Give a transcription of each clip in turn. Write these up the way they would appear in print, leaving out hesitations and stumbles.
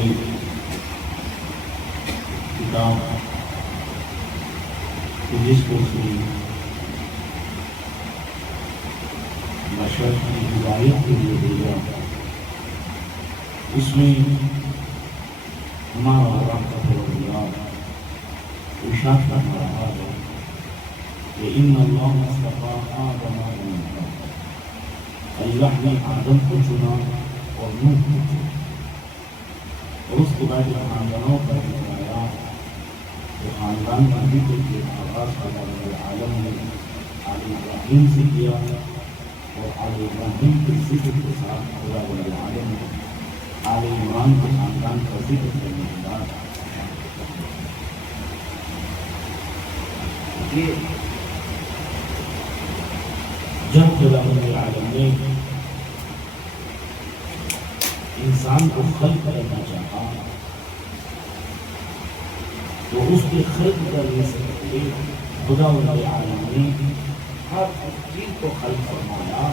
اپنی کتاب جس کو اس نے بشر کی ہدایت کے لیے بھیجا، اس میں ہمارا رب کا پروردگار ارشاد فرما رہا ہے کہ ان اللہ اصطفیٰ آدم و نوح، اللہ نے آدم کو چنا اور نوح کو چنا، اور اس کے بعد خاندانوں کا ذکر آیا تو خاندان کا ذکر کے آغاز خدا رب العالم نے آل ابراہیم سے کیا، اور آل ابراہیم کے ذکر کے ساتھ خدا رب العالم نے آل عمران کے خاندان کا ذکر کرنے کے بعد جب خدا رب العالم نے انسان کو خلق کرنا چاہا تو اس کے خلق کرنے سے پہلے خدا رب العالم نے ہر چیز کو خلق فرمایا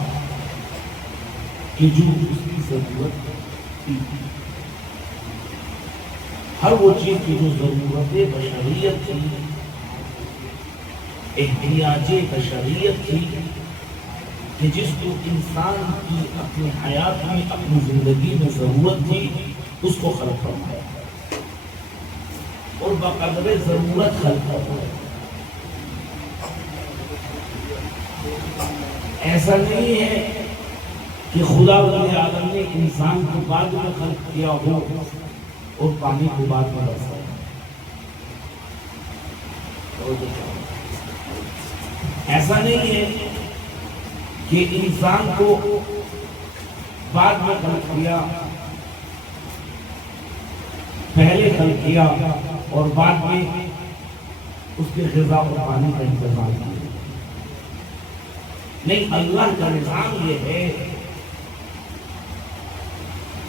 کہ جو اس کی ضرورت تھی، ہر وہ چیز کی جو ضرورت بشریت تھی، احتیاج بشریت تھی، کہ جس کو انسان کی اپنی حیات میں اپنی زندگی میں ضرورت تھی، اس کو خلق فرمایا اور بقدر ضرورت خلق فرمایا۔ ایسا نہیں ہے کہ خدا رب العالم نے انسان کو بعد میں خلق کیا ہو اور پانی کو بعد میں برسایا۔ ایسا نہیں ہے کہ انسان کو بعد میں خلق کیا، پہلے خلق کیا اور بعد میں اس کے غذا اور پانی کا انتظام کیا۔ نہیں، اللہ کا نظام یہ ہے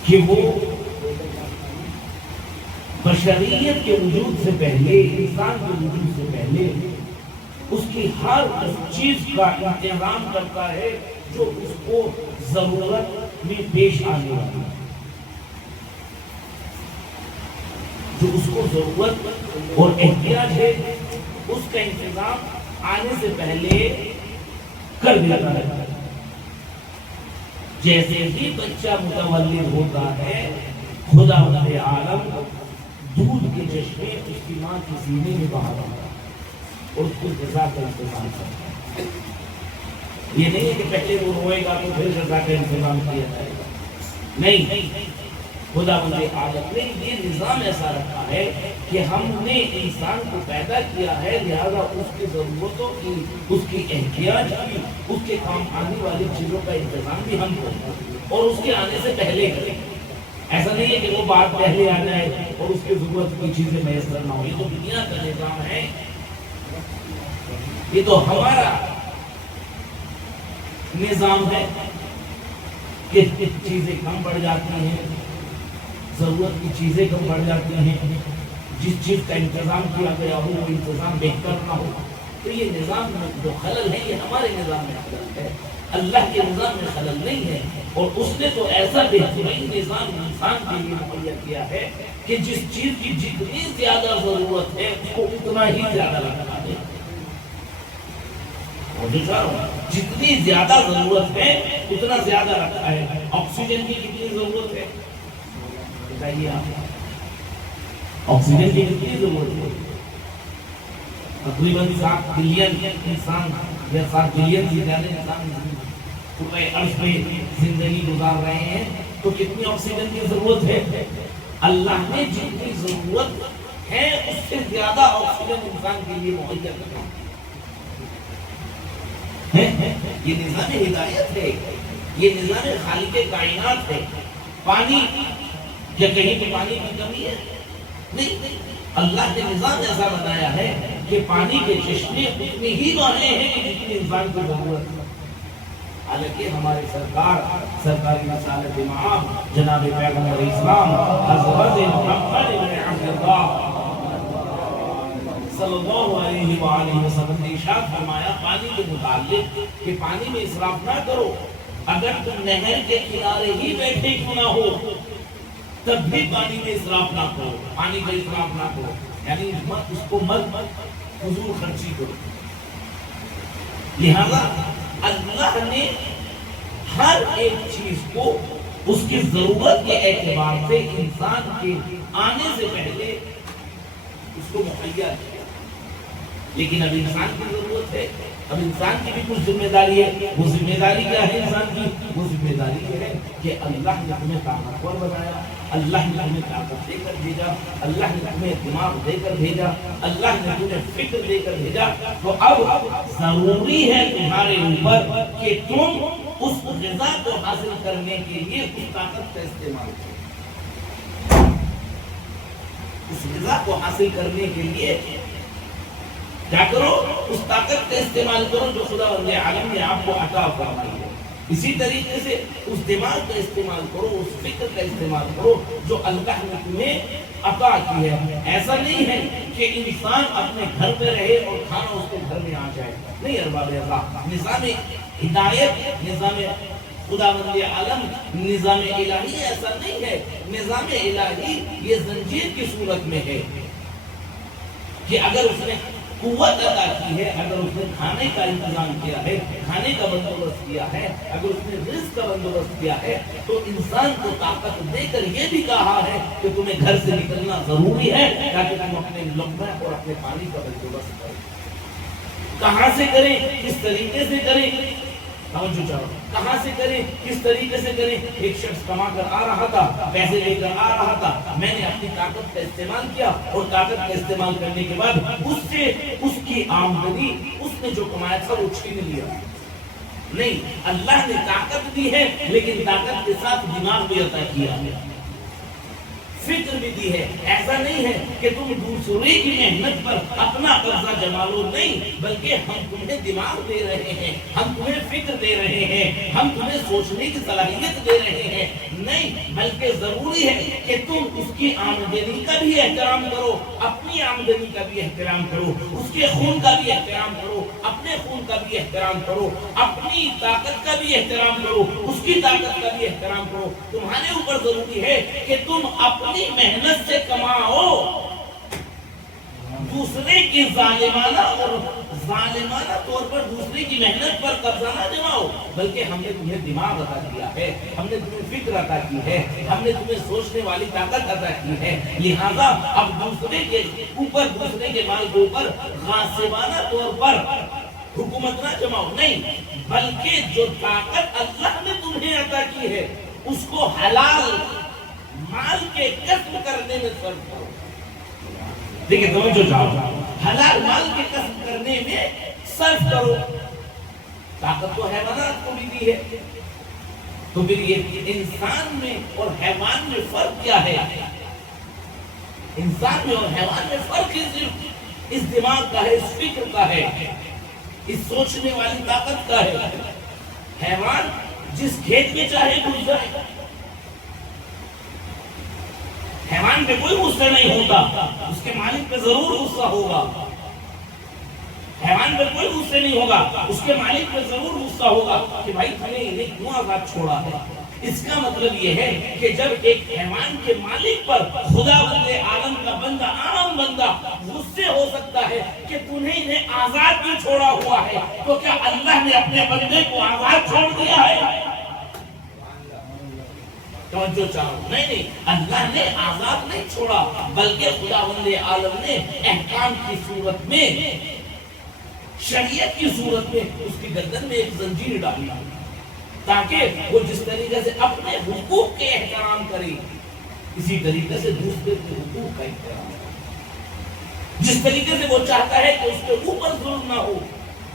کہ وہ بشریت کے وجود سے پہلے، انسان کے وجود سے پہلے اس کی ہر چیز کا انتظام کرتا ہے جو اس کو ضرورت میں پیش آنے والی، جو اس کو ضرورت اور احتیاج ہے، اس کا انتظام آنے سے پہلے کر دیتا ہے۔ جیسے ہی بچہ متولد ہوتا ہے، خدا رب عالم دودھ کے چشمے اس کی ماں کے سینے میں باہر آتا ہے اور اس کو غذا کا انتظام کرتا ہے۔ یہ نہیں ہے کہ پہلے وہ روئے گا تو پھر غذا کا انتظام کیا جائے گا، نہیں، خدا رب عالم نے یہ نظام ایسا رکھا ہے کہ ہم نے انسان کو پیدا کیا ہے، لہذا اس کی ضرورتوں کی، اس کی احتیاج کی، اس کے کام آنے والی چیزوں کا انتظام بھی ہم کریں اور اس کے آنے سے پہلے کریں۔ ایسا نہیں ہے کہ وہ بات پہلے آ جائے اور اس کی ضرورت کی چیزیں میسر نہ ہو۔ یہ تو دنیا کا نظام ہے، یہ تو ہمارا نظام ہے کہ چیزیں کم پڑ جاتی ہیں، ضرورت کی چیزیں کم پڑ جاتی ہیں، جس چیز کا انتظام کیا گیا ہو وہ انتظام بہتر نہ ہو، تو یہ نظام میں جو خلل ہے یہ ہمارے نظام میں خلل ہے، اللہ کے نظام میں خلل نہیں ہے۔ اور اس نے تو ایسا بہترین نظام انسان کے لیے مہیا کیا ہے کہ جس چیز کی جتنی زیادہ ضرورت ہے اس کو اتنا ہی زیادہ لگا دے، جتنی زیادہ ضرورت ہے اتنا زیادہ رکھا ہے۔ آکسیجن کی کتنی ضرورت ہے بتائیے آپ، آکسیجن کی کتنی ضرورت ہے؟ تقریباً 7 بلین انسان یا 7 بلین سے زیادہ انسان پورے عرض میں زندگی گزار رہے ہیں، تو کتنی آکسیجن کی ضرورت ہے؟ اللہ نے جتنی ضرورت ہے اس سے زیادہ آکسیجن انسان کے لیے مہیا کیا ہے۔ یہ نظام ہدایت ہے، یہ نظام خالق کائنات ہے۔ پانی کیا کہیں پہ پانی کی کمی ہے؟ نہیں، اللہ نے نظام ایسا بنایا ہے کہ پانی کے چشمے اتنے ہی بہنے ہیں جتنی انسان کی ضرورت ہے۔ حالانکہ ہمارے سرکاری رسالت امام جناب پیغمبر اسلام حضرت محمد بن عبداللہ صلی اللہ علیہ وآلہ وسلم نے ارشاد فرمایا پانی کے متعلق کہ پانی میں اسراف نہ کرو، اگر تم نہر کے کنارے ہی بیٹھے کیوں نہ ہو تب بھی پانی میں اسراف نہ کرو، پانی کا اسراف نہ کرو، یعنی اس کو مت فضول خرچی کرو۔ لہذا اللہ نے ہر ایک چیز کو اس کی ضرورت کے اعتبار سے انسان کے آنے سے پہلے اس کو مہیا کیا، لیکن اب انسان کی ضرورت ہے، اب انسان کی بھی کچھ ذمہ داری ہے۔ وہ ذمہ داری کیا ہے انسان کی؟ وہ ذمہ داری یہ ہے کہ اللہ نے تمہیں طاقتور بنایا، اللہ نے تمہیں طاقت دے کر بھیجا، اللہ نے تمہیں دماغ دے کر بھیجا، اللہ نے تمہیں فکر دے کر بھیجا، تو اب ضروری ہے تمہارے اوپر کہ تم اس غذا کو حاصل کرنے کے لیے اس طاقت کا استعمال کرو۔ اس غذا کو حاصل کرنے کے لیے کیا کرو؟ اس طاقت کا استعمال کرو جو خدا رب العالمین نے آپ کو عطا فرمائی ہے۔ اسی طریقے سے اس دماغ کا استعمال کرو، اس فکر کا استعمال کرو جو اللہ نے تمہیں عطا کی ہے۔ ایسا نہیں ہے کہ انسان اپنے گھر پہ رہے اور کھانا اس کے گھر میں آ جائے، نہیں ارباب اللہ۔ نظام ہدایت، نظام خدا رب العالم، نظام الہی ایسا نہیں ہے۔ نظام الہی یہ زنجیر کی صورت میں ہے کہ اگر اس نے قوت عطا کی ہے، اگر اس نے کھانے کا انتظام کیا ہے، کھانے کا بندوبست کیا ہے، اگر اس نے رزق کا بندوبست کیا ہے، تو انسان کو طاقت دے کر یہ بھی کہا ہے کہ تمہیں گھر سے نکلنا ضروری ہے تاکہ تم اپنے لقمہ اور اپنے پانی کا بندوبست کریں۔ کہاں سے کریں؟ کس طریقے سے کریں؟ توجہ چاہو، کہاں سے کریں؟ کس طریقے سے کریں؟ ایک شخص کما کر آ رہا تھا، پیسے لے کر آ رہا تھا، میں نے اپنی طاقت کا استعمال کیا اور طاقت کا استعمال کرنے کے بعد اس سے اس کی آمدنی، اس نے جو کمایا تھا وہ چھین لیا۔ نہیں، اللہ نے طاقت دی ہے لیکن طاقت کے ساتھ دماغ بھی عطا کیا ہے، فکر بھی دی ہے۔ ایسا نہیں ہے کہ تم دوسرے کی محنت پر اپنا قرضہ جما لو، نہیں، بلکہ ہم تمہیں دماغ دے رہے ہیں، ہم تمہیں فکر دے رہے ہیں، ہم تمہیں سوچنے کی صلاحیت دے رہے ہیں، نہیں، بلکہ ضروری ہے کہ تم اس کی آمدنی کا بھی احترام کرو، اپنی آمدنی کا بھی احترام کرو، اس کے خون کا بھی احترام کرو، اپنے خون کا بھی احترام کرو، اپنی طاقت کا بھی احترام کرو، اس کی طاقت کا بھی احترام کرو۔ تمہارے اوپر ضروری ہے کہ تم اپنی محنت سے کماؤ، دوسرے کی ظالمانہ طور پر دوسرے کی محنت پر قبضہ نہ جماؤ، بلکہ ہم نے تمہیں دماغ عطا کیا ہے، ہم نے تمہیں فکر عطا کی ہے، ہم نے تمہیں سوچنے والی طاقت عطا کی ہے، لہذا اب دوسرے کے اوپر، دوسرے کے مال کے اوپر غاصبانہ طور پر حکومت نہ جماؤ، نہیں، بلکہ جو طاقت اللہ نے تمہیں عطا کی ہے اس کو حلال مال کے کسب کرنے میں صرف کرو۔ دیکھیں توجہ چاہو، حلال مال کے کسب کرنے میں صرف کرو۔ طاقت تو حیوانات کو بھی دی ہے، تو پھر یہ انسان میں اور حیوان میں فرق کیا ہے؟ انسان میں اور حیوان میں فرق صرف اس دماغ کا ہے، اس فکر کا ہے، اس سوچنے والی طاقت کا ہے۔ حیوان جس کھیت میں چاہے گھس جائے، حیوان پہ کوئی غصہ نہیں ہوتا، اس کے مالک پہ ضرور غصہ ہوگا۔ حیوان پہ کوئی غصے نہیں ہوگا، اس کے مالک پہ ضرور غصہ ہوگا کہ بھائی تم نے انہیں کیوں آزاد چھوڑا ہے۔ اس کا مطلب یہ ہے کہ جب ایک حیوان کے مالک پر خدا بندے عالم کا بندہ، عام بندہ غصے ہو سکتا ہے کہ تمہیں انہیں آزاد کیوں چھوڑا ہوا ہے، تو کیا اللہ نے اپنے بندے کو آزاد چھوڑ دیا ہے؟ توجہ چاہو، نہیں، اللہ نے آزاد نہیں چھوڑا، بلکہ خدا بند عالم نے احکام کی صورت میں، شریعت کی صورت میں اس کی گردن میں ایک زنجیر ڈالی تاکہ وہ جس طریقے سے اپنے حقوق کے احترام کرے، اسی طریقے سے دوسرے کے حقوق کا احترام کرے۔ جس طریقے سے وہ چاہتا ہے کہ اس کے اوپر ظلم نہ ہو،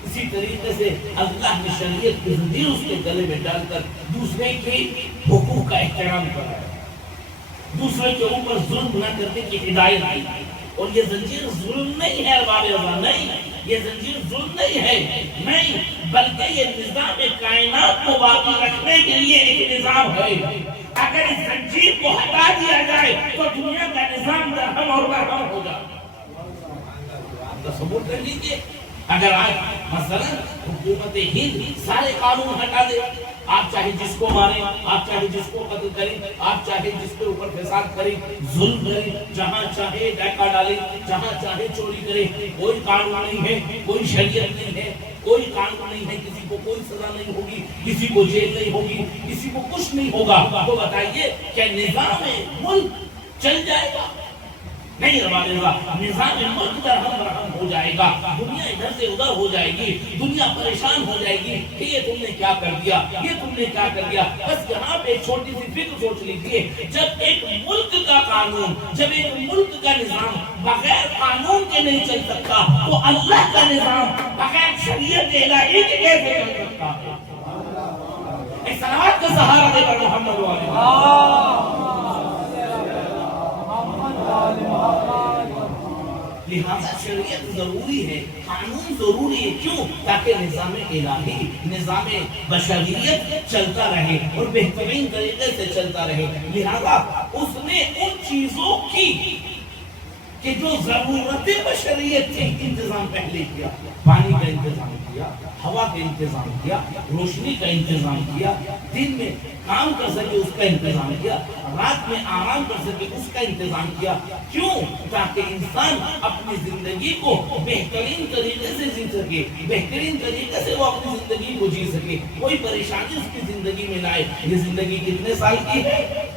اسی طریقے سے اللہ نے شریعت کی زنجیر اس کے گلے میں ڈال کر دوسرے کے حقوق کا احترام کرایا، دوسرے کے اوپر ظلم نہ کرنے کی ہدایت دی۔ اور یہ زنجیر ظلم نہیں ہے ارباب اللہ، نہیں، یہ زنجیر ظلم نہیں ہے، نہیں، بلکہ یہ نظام کائنات کو باقی رکھنے کے لیے ایک نظام ہے۔ اگر اس زنجیر کو ہٹا دیا جائے تو دنیا کا نظام درہم اور برہم ہوگا۔ تصور کر لیجیے اگر آج مثلا حکومت ہند سارے قانون ہٹا دے، آپ چاہے جس کو ماریں، آپ چاہے جس کو قتل کریں، آپ چاہے جس کے اوپر فساد کریں، ظلم کریں، جہاں چاہے ڈاکہ ڈالیں، جہاں چاہے چوری کریں، کوئی قانون نہیں ہے، کوئی شریعت نہیں ہے، کوئی قانون نہیں ہے، کسی کو کوئی سزا نہیں ہوگی، کسی کو جیل نہیں ہوگی، کسی کو کچھ نہیں ہوگا، تو بتائیے کیا نظام ملک چل جائے گا؟ نہیں رہا، نظام ملک درہم برہم ہو جائے گا، دنیا ادھر سے ادھر ہو جائے گی، دنیا پریشان ہو جائے گی کہ یہ تم نے کیا کر دیا، یہ تم نے کیا کر دیا۔ بس یہاں پہ ایک چھوٹی سی فکر سوچ لیجیے، جب ایک ملک کا قانون، جب ایک ملک کا نظام بغیر قانون کے نہیں چل سکتا، تو اللہ کا نظام بغیر شریعت الہی کے کیسے چل سکتا ہے؟ ایک صلوات کا سہارا دے کر محمد والے لہذا شریعت ضروری ہے، قانون ضروری ہے، کیوں؟ تاکہ نظام الہی، نظام بشریت چلتا رہے اور بہترین طریقے سے چلتا رہے۔ لہذا اس نے ان چیزوں کی کہ جو ضرورت بشریت تھی انتظام پہلے کیا، پانی کا انتظام کیا، ہوا کا انتظام کیا، روشنی کا انتظام کیا، دن میں کام کر سکے اس کا انتظام کیا، رات میں آرام کر سکے اس کا انتظام کیا۔ کیوں؟ تاکہ انسان اپنی زندگی کو بہترین طریقے سے جی سکے، بہترین طریقے سے وہ اپنی زندگی کو جی سکے، کوئی پریشانی اس کی زندگی میں لائے۔ یہ زندگی کتنے سال کی ہے؟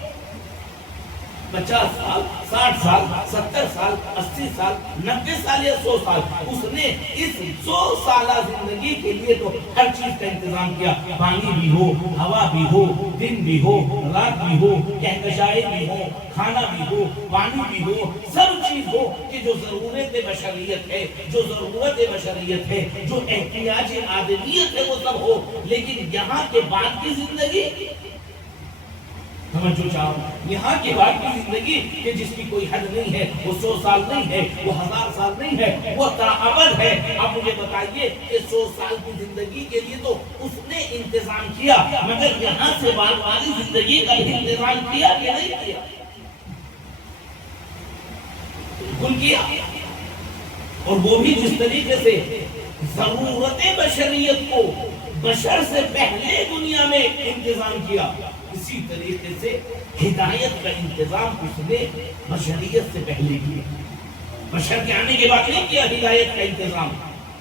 50 سال، 60 سال، 70 سال، 80 سال، 90 سال یا 100 سال۔ اس نے اس 100 سالہ زندگی کے لیے تو ہر چیز کا انتظام کیا، پانی بھی ہو، ہوا بھی ہو، دن بھی ہو، رات بھی ہو، کہکشائیں بھی ہو، کھانا بھی ہو، پانی بھی ہو، سب چیز ہو کہ جو ضرورت بشریت ہے، جو ضرورت بشریت ہے، جو احتیاج آدمیت ہے وہ سب ہو۔ لیکن یہاں کے بعد کی زندگی سمجھو چاہو، یہاں کے بعد کی زندگی کہ جس کی کوئی حد نہیں ہے، وہ 100 سال نہیں ہے، وہ 1000 سال نہیں ہے، وہ تابد ہے۔ اب مجھے بتائیے کہ 100 سال کی زندگی کے لیے تو اس نے انتظام کیا، مگر یہاں سے بعد والی زندگی کا بھی انتظام کیا کہ نہیں کیا؟ بالکل کیا، اور وہ بھی جس طریقے سے ضرورت بشریت کو بشر سے پہلے دنیا میں انتظام کیا، اسی طریقے سے ہدایت کا انتظام اس نے بشریت سے پہلے کیا۔ بشر کے آنے کے بعد نہیں کیا ہدایت کا انتظام،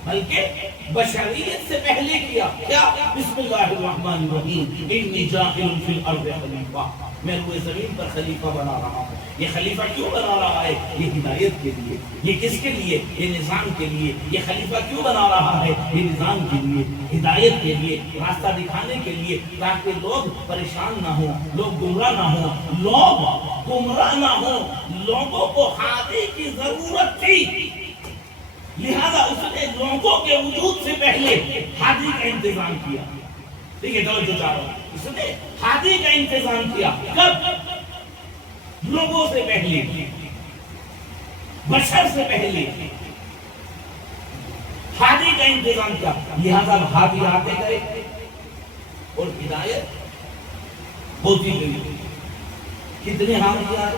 بلکہ بشریت سے پہلے کیا۔ کیا؟ بسم اللہ الرحمن الرحیم، انی جاعل فی الارض خلیفہ، میں روئے زمین پر خلیفہ بنا رہا ہوں۔ یہ خلیفہ کیوں بنا رہا ہے؟ یہ ہدایت کے لیے۔ یہ کس کے لیے؟ یہ نظام کے لیے۔ یہ خلیفہ کیوں بنا رہا ہے؟ یہ نظام کے لیے، ہدایت کے لیے، راستہ دکھانے کے لیے، تاکہ لوگ پریشان نہ ہوں، لوگ گمراہ نہ ہوں، لوگ گمراہ نہ ہوں۔ لوگوں کو ہادی کی ضرورت تھی، لہذا اس نے لوگوں کے وجود سے پہلے ہادی کا انتظام کیا۔ ٹھیک ہے، توجہ چاہو، اس نے ہادی کا انتظام کیا۔ کب؟ لوگوں سے پہلے، بشر سے پہلے ہادی کا انتظام کیا۔ لہذا ہادی آتے گئے اور ہدایت ہوتی گئی۔ کتنے ہادی آئے؟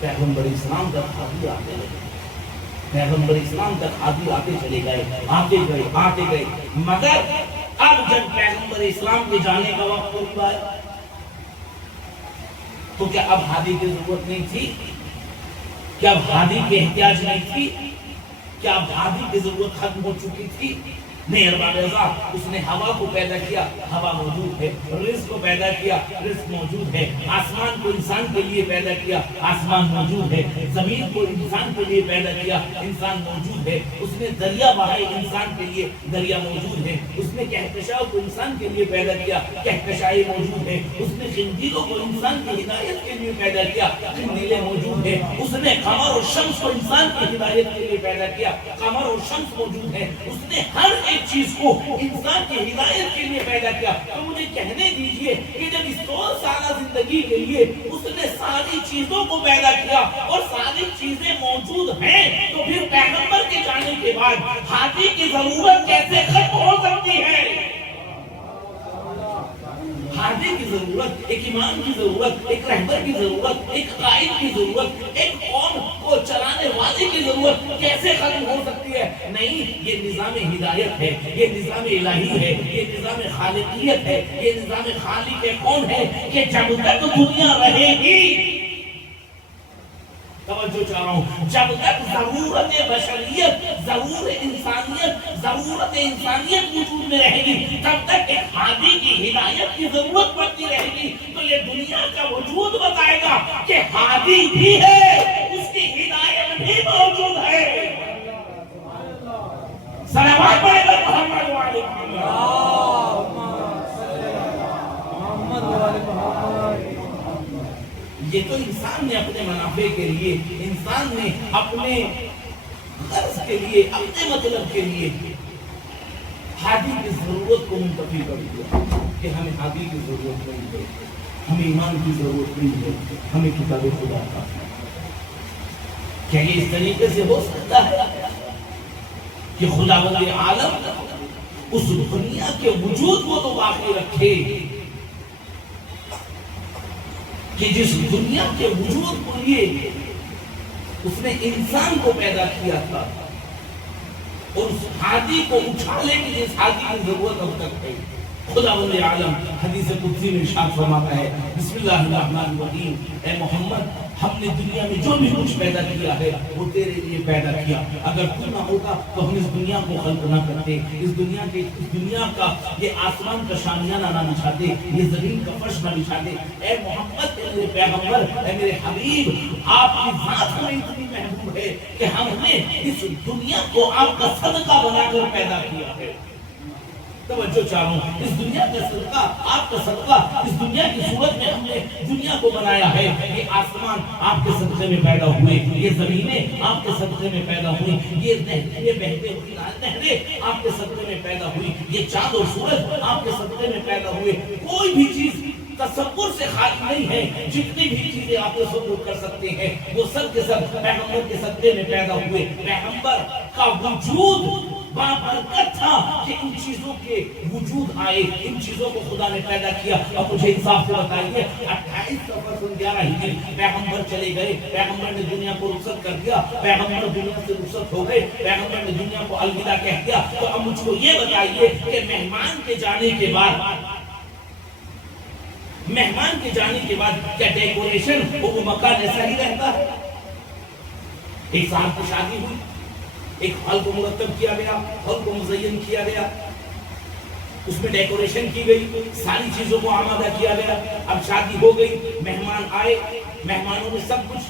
پیغمبر اسلام تک ہادی آتے گئے، پیغمبر اسلام تک ہادی آتے چلے گئے، آتے گئے، آتے گئے۔ مگر اب جب پیغمبر اسلام کے جانے کا وقت قریب آیا تو کیا اب ہادی کی ضرورت نہیں تھی؟ کیا اب ہادی کی احتیاج نہیں تھی؟ کیا اب ہادی کی ضرورت ختم ہو چکی تھی؟ نہیں، ارباب اعزاز، اس نے ہوا کو پیدا کیا، ہوا موجود ہے۔ رزق کو پیدا کیا، رزق موجود ہے۔ آسمان کو انسان کے لیے پیدا کیا، آسمان موجود ہے۔ زمین کو انسان کے لیے پیدا کیا، انسان موجود ہے۔ اس نے دریا بہائے انسان کے لیے، دریا موجود ہے۔ اس نے کہکشاؤں کو انسان کے لیے پیدا کیا، کہکشائیں موجود ہے۔ اس نے خنزیروں کو انسان کی ہدایت کے لیے پیدا کیا، خنزیریں موجود ہے۔ اس نے قمر اور شمس کو انسان کی ہدایت کے لیے پیدا کیا، قمر اور شمس موجود ہے۔ اس نے ہر ایک چیز کو انسان کی ہدایت کے لیے پیدا کیا۔ تو مجھے کہنے دیجئے کہ جب اس 100 سالہ زندگی کے لیے اس نے ساری چیزوں کو پیدا کیا اور ساری چیزیں موجود ہیں، تو پھر پیغمبر کے جانے کے بعد ہادی کی ضرورت کیسے ختم ہو سکتی ہے؟ ہادی کی ضرورت، ایک امام کی ضرورت، ایک رہبر کی ضرورت، ایک قائد کی ضرورت، ایک قوم کو چلانے والا خالق کی ضرورت کیسے ختم ہو سکتی ہے؟ نہیں، یہ نظام ہدایت ہے، یہ نظام الہی ہے، یہ نظام خالقیت ہے، یہ نظام خالق کون ہے کہ جب تک دنیا رہے گی، توجہ چاہ رہا ہوں، جب تک ضرورت بشریت، ضرورت انسانیت وجود میں رہے گی، تب تک ایک ہادی کی ہدایت کی ضرورت پڑتی رہے گی۔ تو یہ دنیا کا وجود بتائے گا کہ ہادی بھی ہے، اس کی ہدایت بھی موجود ہے۔ صلوات پڑھے گا محمد وعلیہ یہ تو انسان نے اپنے منافع کے لیے، انسان نے اپنے غرض کے لیے، اپنے مطلب کے لیے ہادی کی ضرورت کو منتفی کر دیا کہ ہمیں ہادی کی ضرورت نہیں ہے، ہمیں ایمان کی ضرورت نہیں ہے، ہمیں کتاب خدا کا۔ کیا یہ اس طریقے سے ہو سکتا ہے کہ خداوند عالم اس دنیا کے وجود کو تو باقی رکھے کہ جس دنیا کے وجود کو لیے اس نے انسان کو پیدا کیا تھا، اور اس ہادی کو اچھالے کی جس ہادی کی ضرورت اب تک ہے۔ خداوند عالم حدیث قدسی میں ارشاد فرماتا ہے، بسم اللہ الرحمن الرحیم، اے محمد، ہم نے دنیا میں جو بھی کچھ پیدا کیا ہے وہ تیرے لیے پیدا کیا، اگر تو نہ ہوتا تو ہم اس دنیا کو خلق نہ کرتے، اس دنیا کا یہ آسمان کا شامیانہ نہ بچھاتے، یہ زمین کا فرش نہ بچھاتے۔ اے محمد، اے میرے پیغمبر، اے میرے حبیب، آپ کی ذات ہمیں اتنی محبوب ہے کہ ہم نے اس دنیا کو آپ کا صدقہ بنا کر پیدا کیا ہے۔ توجہ چاہ رہا ہوں، اس دنیا کا صدقہ، آپ کا صدقہ، اس دنیا کی صورت میں ہم نے دنیا کو بنایا ہے۔ یہ آسمان آپ کے صدقے میں پیدا ہوئے، یہ زمینیں آپ کے صدقے میں پیدا ہوئی، یہ بہتے ہوئی نہریں آپ کے صدقے میں پیدا ہوئی، یہ چاند اور سورج آپ کے صدقے میں پیدا ہوئے۔ کوئی بھی چیز تصور سے خالی نہیں ہے، جتنی بھی چیزیں آپ تصور کر سکتے ہیں وہ سب کے سب پیغمبر کے صدقے میں پیدا ہوئے۔ پیغمبر کا وجود بابرکت تھا کہ ان چیزوں کے وجود آئے، ان چیزوں کو خدا نے پیدا کیا۔ اب مجھے انصاف سے بتائیے، 28 سفر سن 11 ہجری پیغمبر چلے گئے، پیغمبر نے دنیا کو رخصت کر دیا، پیغمبر دنیا سے رخصت ہو گئے، پیغمبر نے دنیا کو الوداع کہہ دیا۔ تو اب مجھ کو یہ بتائیے کہ مہمان کے جانے کے بعد کیا ڈیکوریشن وہ مکان ایسا ہی رہتا ہے؟ ایک صاحب کی شادی ہوئی، ایک ہال کو مرتب کیا گیا، ہال کو مزین کیا گیا، اس میں ڈیکوریشن کی گئی، ساری چیزوں کو آمادہ کیا گیا۔ اب شادی ہو گئی، مہمان آئے، مہمانوں نے سب کچھ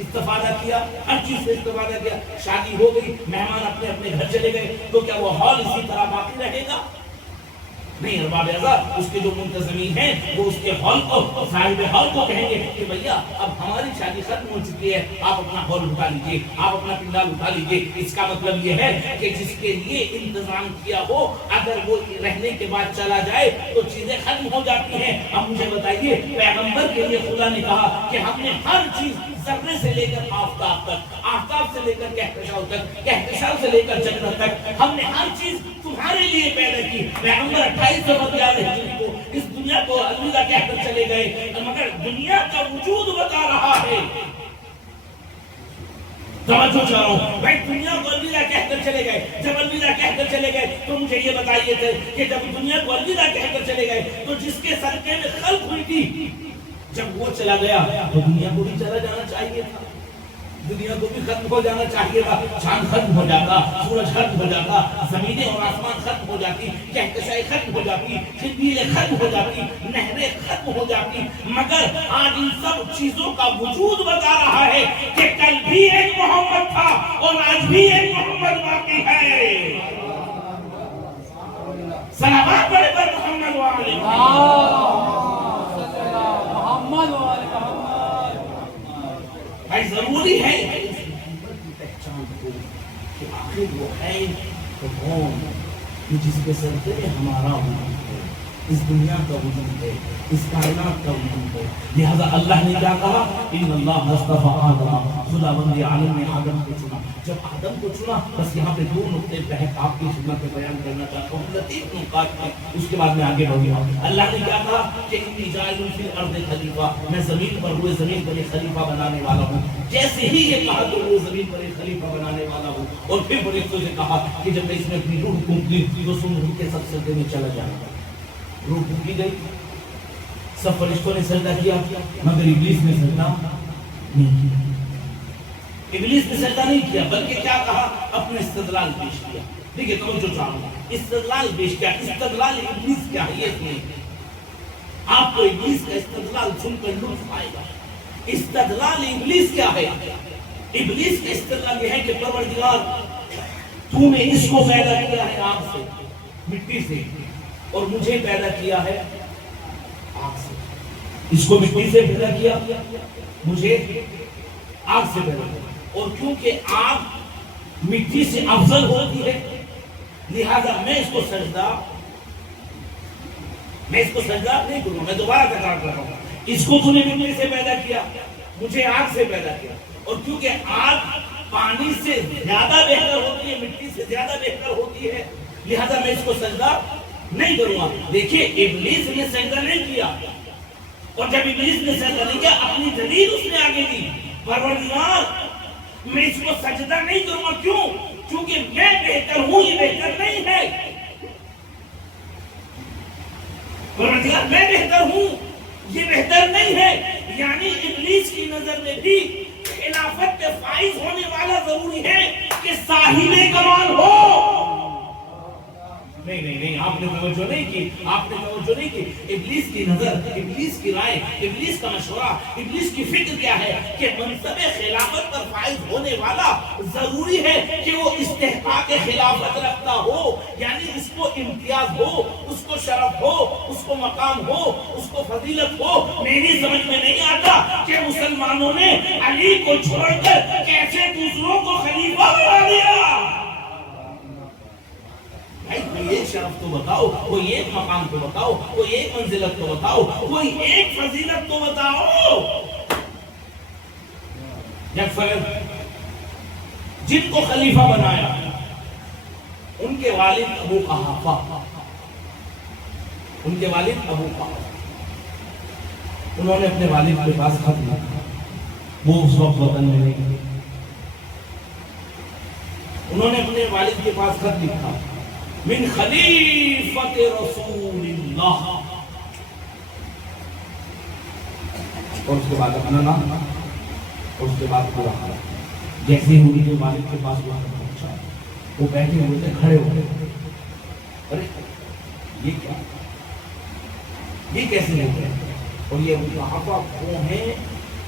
استفادہ کیا، ہر چیز سے استفادہ کیا، شادی ہو گئی، مہمان اپنے اپنے گھر چلے گئے، تو کیا وہ ہال اسی طرح باقی رہے گا؟ نہیں، ارباب اعضاء، اس کے جو منتظمین ہیں وہ اس کے ہال کو، صاحب ہال کو کہیں گے کہ بھیا اب ہماری شادی ختم ہو چکی ہے، آپ اپنا ہال اٹھا لیجئے، آپ اپنا پنڈال اٹھا لیجئے۔ اس کا مطلب یہ ہے کہ جس کے لیے انتظام کیا ہو اگر وہ رہنے کے بعد چلا جائے تو چیزیں ختم ہو جاتی ہیں۔ اب مجھے بتائیے، پیغمبر کے لیے خدا نے کہا کہ ہم نے ہر چیز ذرے سے لے کر آفتاب تک، آفتاب سے لے کر کہکشاؤں تک، کہکشاؤں سے لے کر جنت تک، ہم نے ہر چیز تمہارے لیے پیدا کی۔ پیغمبر 28 سفر 11 ہجری کو اس دنیا کو الوداع کہہ کر چلے گئے، مگر دنیا کا وجود بتا رہا ہے، توجہ چاہ رہا ہوں، بھائی دنیا کو الوداع کہہ کر چلے گئے۔ جب الوداع کہہ کر چلے گئے تو مجھے یہ بتائیے تھے کہ جب دنیا کو الوداع کہہ کر چلے گئے تو جس کے صدقے میں خلق ہوئی تھی، جب وہ چلا گیا تو دنیا کو بھی چلا جانا چاہیے تھا، دنیا کو بھی ختم ہو جانا چاہیے تھا۔ چاند ختم ہو جاتا، سورج ختم ہو جاتا، زمینیں اور آسمان ختم ہو جاتی، کہکشائیں ختم ہو جاتی، چندیلیں ختم ہو جاتی، نہریں ختم ہو جاتی، مگر آج ان سب چیزوں کا وجود بتا رہا ہے کہ کل بھی ایک محمد تھا اور آج بھی ایک محمد باقی ہے۔ صلوات پڑھے پر محمد وعلیہ بھائی ضروری ہے اس محمد کی پہچان کو کہ آخر وہ ہے کون جس کے صدقے میں ہمارا ہونا ہے، اس دنیا کا وجود ہے، اس کائنات کا وجود ہے۔ لہذا اللہ نے کیا کہا؟ ان اللہ اصطفیٰ آدم، خدا بند عالم نے آدم کو چنا۔ جب آدم کو چنا، بس یہاں پہ دو نقطے بحث آپ کی خدمت میں بیان کرنا چاہتا ہوں، لطیف نکات میں، اس کے بعد میں آگے بڑھوں گا۔ اللہ نے کیا کہا کہ انی جاعل فی الارض خلیفہ، میں زمین پر ہوئے زمین پر ایک خلیفہ بنانے والا ہوں۔ جیسے ہی یہ کہا کہ وہ زمین پر ایک خلیفہ بنانے والا ہوں، اور پھر فرشتوں سے کہا کہ جب میں اس میں اپنی روح پھونکتی تو تم روح کے سب سجدے میں چلا جانا۔ روح پھونکی گئی، سب فرشتوں نے سجدہ کیا، مگر ابلیس نے سجدہ نہیں کیا۔ ابلیس نے سجدہ نہیں کیا، بلکہ کیا کہا؟ اپنے استدلال پیش کیا۔ دیکھیں توجہ چاہوں، استدلال پیش کیا۔ استدلال ابلیس کیا ہے یہ سنیں، آپ کو ابلیس کا استدلال سن کر لطف آئے گا۔ استدلال ابلیس کیا ہے؟ ابلیس کا استدلال یہ ہے کہ پروردگار تو نے اس کو پیدا کیا ہے آگ سے، مٹی سے، اور مجھے پیدا کیا ہے آگ سے۔ اس کو مٹی سے پیدا کیا، مجھے آگ سے پیدا کیا، اور کیونکہ آگ مٹی سے افضل ہوتی ہے، لہذا میں اس کو سجدہ نہیں کروں گا۔ میں دوبارہ تکرار کر رہا ہوں، اس کو تو نے مٹی سے پیدا کیا، مجھے آگ سے پیدا کیا، اور کیونکہ آگ پانی سے زیادہ بہتر ہوتی ہے، مٹی سے زیادہ بہتر ہوتی ہے، لہذا میں اس کو سجدہ نہیں کروں گا۔ دیکھیے ابلیس نے سجدہ نہیں کیا، اور جب ابلیس نے سجدہ نہیں کیا، اپنی دلیل اس نے آگے دی، پروردگار میں اس کو سجدہ نہیں کروں گا۔ کیوں؟ کیونکہ میں بہتر ہوں، یہ بہتر نہیں ہے۔ پروردگار میں بہتر ہوں، یہ بہتر نہیں ہے، یعنی ابلیس کی نظر میں بھی خلافت کے فائز ہونے والا ضروری ہے کہ صاحب کمال ہو۔ نہیں، آپ نے توجہ نہیں کی۔ ابلیس کی نظر، ابلیس کی رائے، ابلیس کا مشورہ، ابلیس کی فکر کیا ہے کہ منصب خلافت پر فائز ہونے والا ضروری ہے کہ وہ استحقاق خلافت رکھتا ہو، یعنی اس کو امتیاز ہو، اس کو شرف ہو، اس کو مقام ہو، اس کو فضیلت ہو۔ میری سمجھ میں نہیں آتا کہ مسلمانوں نے علی کو چھوڑ کر کیسے دوسروں کو خلیفہ بنا دیا۔ کوئی ایک شرف تو بتاؤ، کوئی ایک مقام تو بتاؤ، کوئی ایک منزلت تو بتاؤ، کوئی ایک فضیلت تو بتاؤ۔ جب جن کو خلیفہ بنایا ان کے والد ابو قحافہ، انہوں نے اپنے والد کے پاس خط لکھا، وہ اس وقت وطن میں نہیں تھے۔ انہوں نے اپنے والد کے پاس خط لکھا، من خلیفت رسول اللہ، اور اس کے بعد اپنا نام، اور اس کے بعد پورا حال۔ جیسے ہی ان کے والد کے پاس پہنچا، وہ بیٹھے ہوئے تھے، کھڑے ہوئے، ارے یہ کیا، یہ کیسے نہیں ہے؟ اور یہ ابو قحافہ وہ ہیں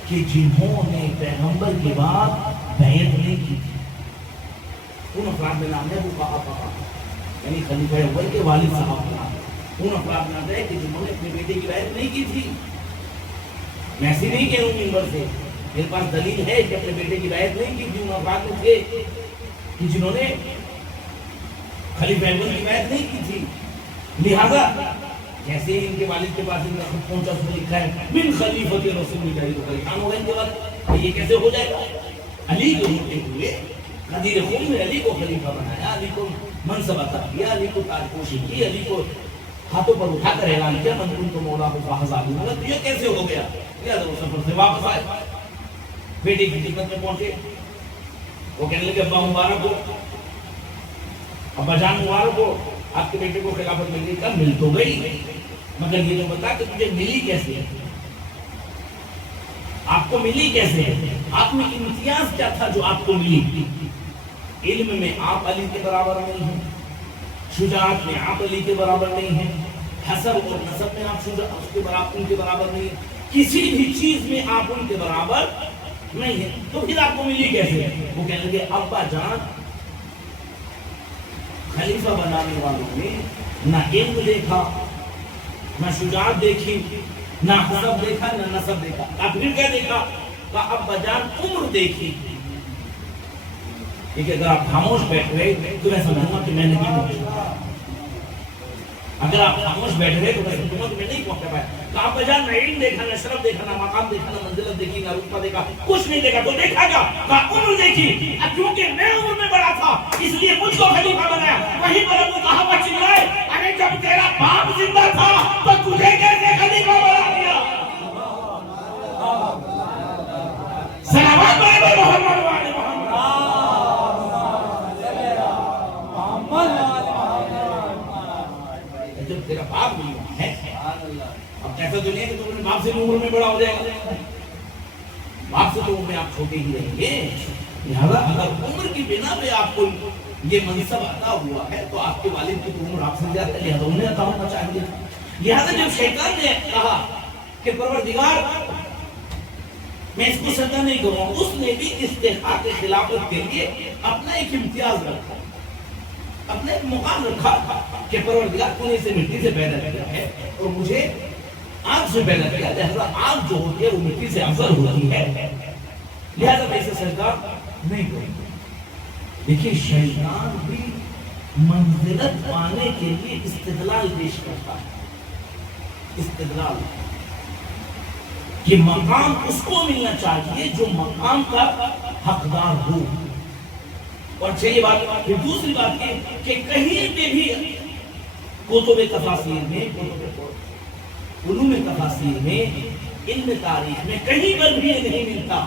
کہ جنہوں نے پیغمبر کے بعد بیعت نہیں کی تھی۔ ان افراد میں نام ہے ابو قحافہ کا، یعنی خلیفہ اول کے والد صاحب کا۔ ان افراد میں آتا ہے کہ جنہوں نے اپنے بیٹے کی بیعت نہیں کی تھی۔ میں ایسے نہیں کہہ رہا ہوں منبر سے، میرے پاس دلیل ہے کہ اپنے بیٹے کی بیعت نہیں کی تھی۔ ان افراد میں تھے کہ جنہوں نے خلیفہ اول کی بیعت نہیں کی تھی، لہذا جیسے ہی ان کے والد کے پاس ان کا خط پہنچا، اس میں لکھا ہے من خلیفۃ رسول اللہ، تو پریشان ہو گئے ان کے والد، یہ کیسے ہو جائے گا؟ علی کو ہوتے ہوئے قدیر خون نے علی کو خلیفہ بنایا، علی کو منصب عطا کیا، علی کو تاج پوشی کی، علی کو ہاتھوں پر اٹھا کر اعلان کیا من کنت مولا فحسبہ، تو یہ کیسے ہو گیا؟ یا تو سفر سے واپس آئے، بیٹے کی خدمت میں پہنچے، وہ کہنے لگے ابا مبارک ہو، ابا جان مبارک ہو، آپ کے بیٹے کو خلافت مل گئی۔ کب مل تو گئی، مگر یہ تو بتا کہ تجھے ملی کیسے ہے، آپ کو ملی کیسے ہے، آپ میں امتیاز کیا تھا جو آپ کو ملی؟ علم میں آپ علی کے برابر نہیں ہیں، شجاعت میں آپ علی کے برابر نہیں ہیں، حسب اور نسب میں آپ ان کے برابر نہیں ہیں، کسی بھی چیز میں آپ ان کے برابر نہیں ہیں، تو پھر آپ کو ملی کیسے؟ وہ کہنے لگے ابا جان خلیفہ بنانے والوں نے نہ علم دیکھا، نہ شجاعت دیکھی، نہ حسب دیکھا، نہ نسب دیکھا، اب پھر کیا دیکھا؟ کہا ابا جان عمر دیکھی۔ لیکن اگر آپ خاموش بیٹھ رہے تو میں سمجھوں گا کہ میں نے نہیں پوچھا۔ اگر آپ خاموش بیٹھ رہے تو میں حکومت میں نہیں پہنچ پائے. کعبہ جان نہ علم دیکھا، نہ شرف دیکھا، نہ مقام دیکھا، نہ منزلت دیکھی، نہ رتبہ دیکھا، کچھ نہیں دیکھا. تو دیکھا کیا؟ عمر دیکھی. کیونکہ میں عمر میں بڑا تھا اس لیے مجھ کو خلیفہ بنایا. وہیں پر ابو کہاوت چلائے، ارے جب تیرا باپ زندہ تھا تو تجھے کیسے خلیفہ بنا دیا؟ صلوات پڑھیں محمد والے محمد. جب تیرا باپ نہیں ہے، اب ایسا تو نہیں ہے کہ تم اپنے باپ سے عمر میں بڑا ہو جائے گا. باپ سے تو عمر میں آپ چھوٹے ہی رہیں گے. لہذا اگر عمر کی بنا پہ آپ کو یہ منصب عطا ہوا ہے تو آپ کے والد کی عمر آپ سے زیادہ ہے، لہذا انہیں عطا ہونا چاہیے. لہذا جب شیطان نے کہا کہ پروردگار میں اس کو سجدہ نہیں کروں، اس نے بھی استحقاق خلافت کے لیے اپنا ایک امتیاز رکھا، اپنا ایک مقام رکھا کہ پروردگار تو نے اسے مٹی سے پیدا کیا ہے اور مجھے آگ سے پیدا کیا، لہذا آگ جو ہوتی ہے وہ مٹی سے افضل ہوتی ہے، لہذا میں اسے سجدہ نہیں کروں. دیکھیے شیطان بھی منزلت پانے کے لیے استدلال پیش کرتا ہے. استدلال کہ مقام اس کو ملنا چاہیے جو مقام کا حقدار ہو. اور یہ بات پھر دوسری بات یہ کہ کہیں پہ بھی کتب تفاسیر میں، علوم تفاسیر میں، علم تاریخ میں کہیں پر بھی نہیں ملتا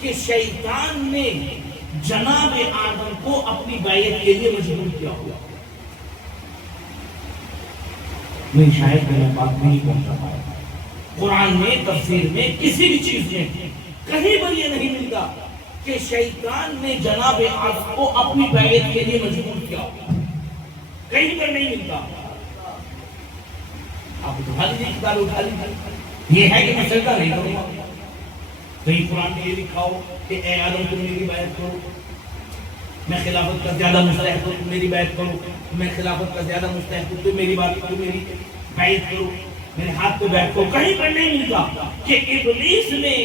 کہ شیطان نے جناب آدم کو اپنی بیعت کے لیے مجبور کیا ہوا. میں شاید میں بات نہیں پہنچا پایا. قرآن میں، تفسیر میں، کسی بھی چیز میں کہیں پر یہ نہیں ملتا کہ شیطان نے جناب آدم کو اپنی بیعت کے لیے مجبور کیا. کہیں پر نہیں ملتا. آپ اٹھا لیجیے کتاب، اٹھا لیجیے. یہ ہے کہ میں سجدہ نہیں کروں گا. کہیں قرآن میں یہ لکھا ہو کہ اے آدم تم میری بیعت کرو، میں خلافت کا زیادہ مستحق ہوں، تم میری بیعت کرو، میں خلافت کا زیادہ مستحق ہوں، تم میری بات کرو، میری بیعت کرو، میرے ہاتھ پہ بیٹھ کو. کہیں پر نہیں ملتا کہ ابلیس نے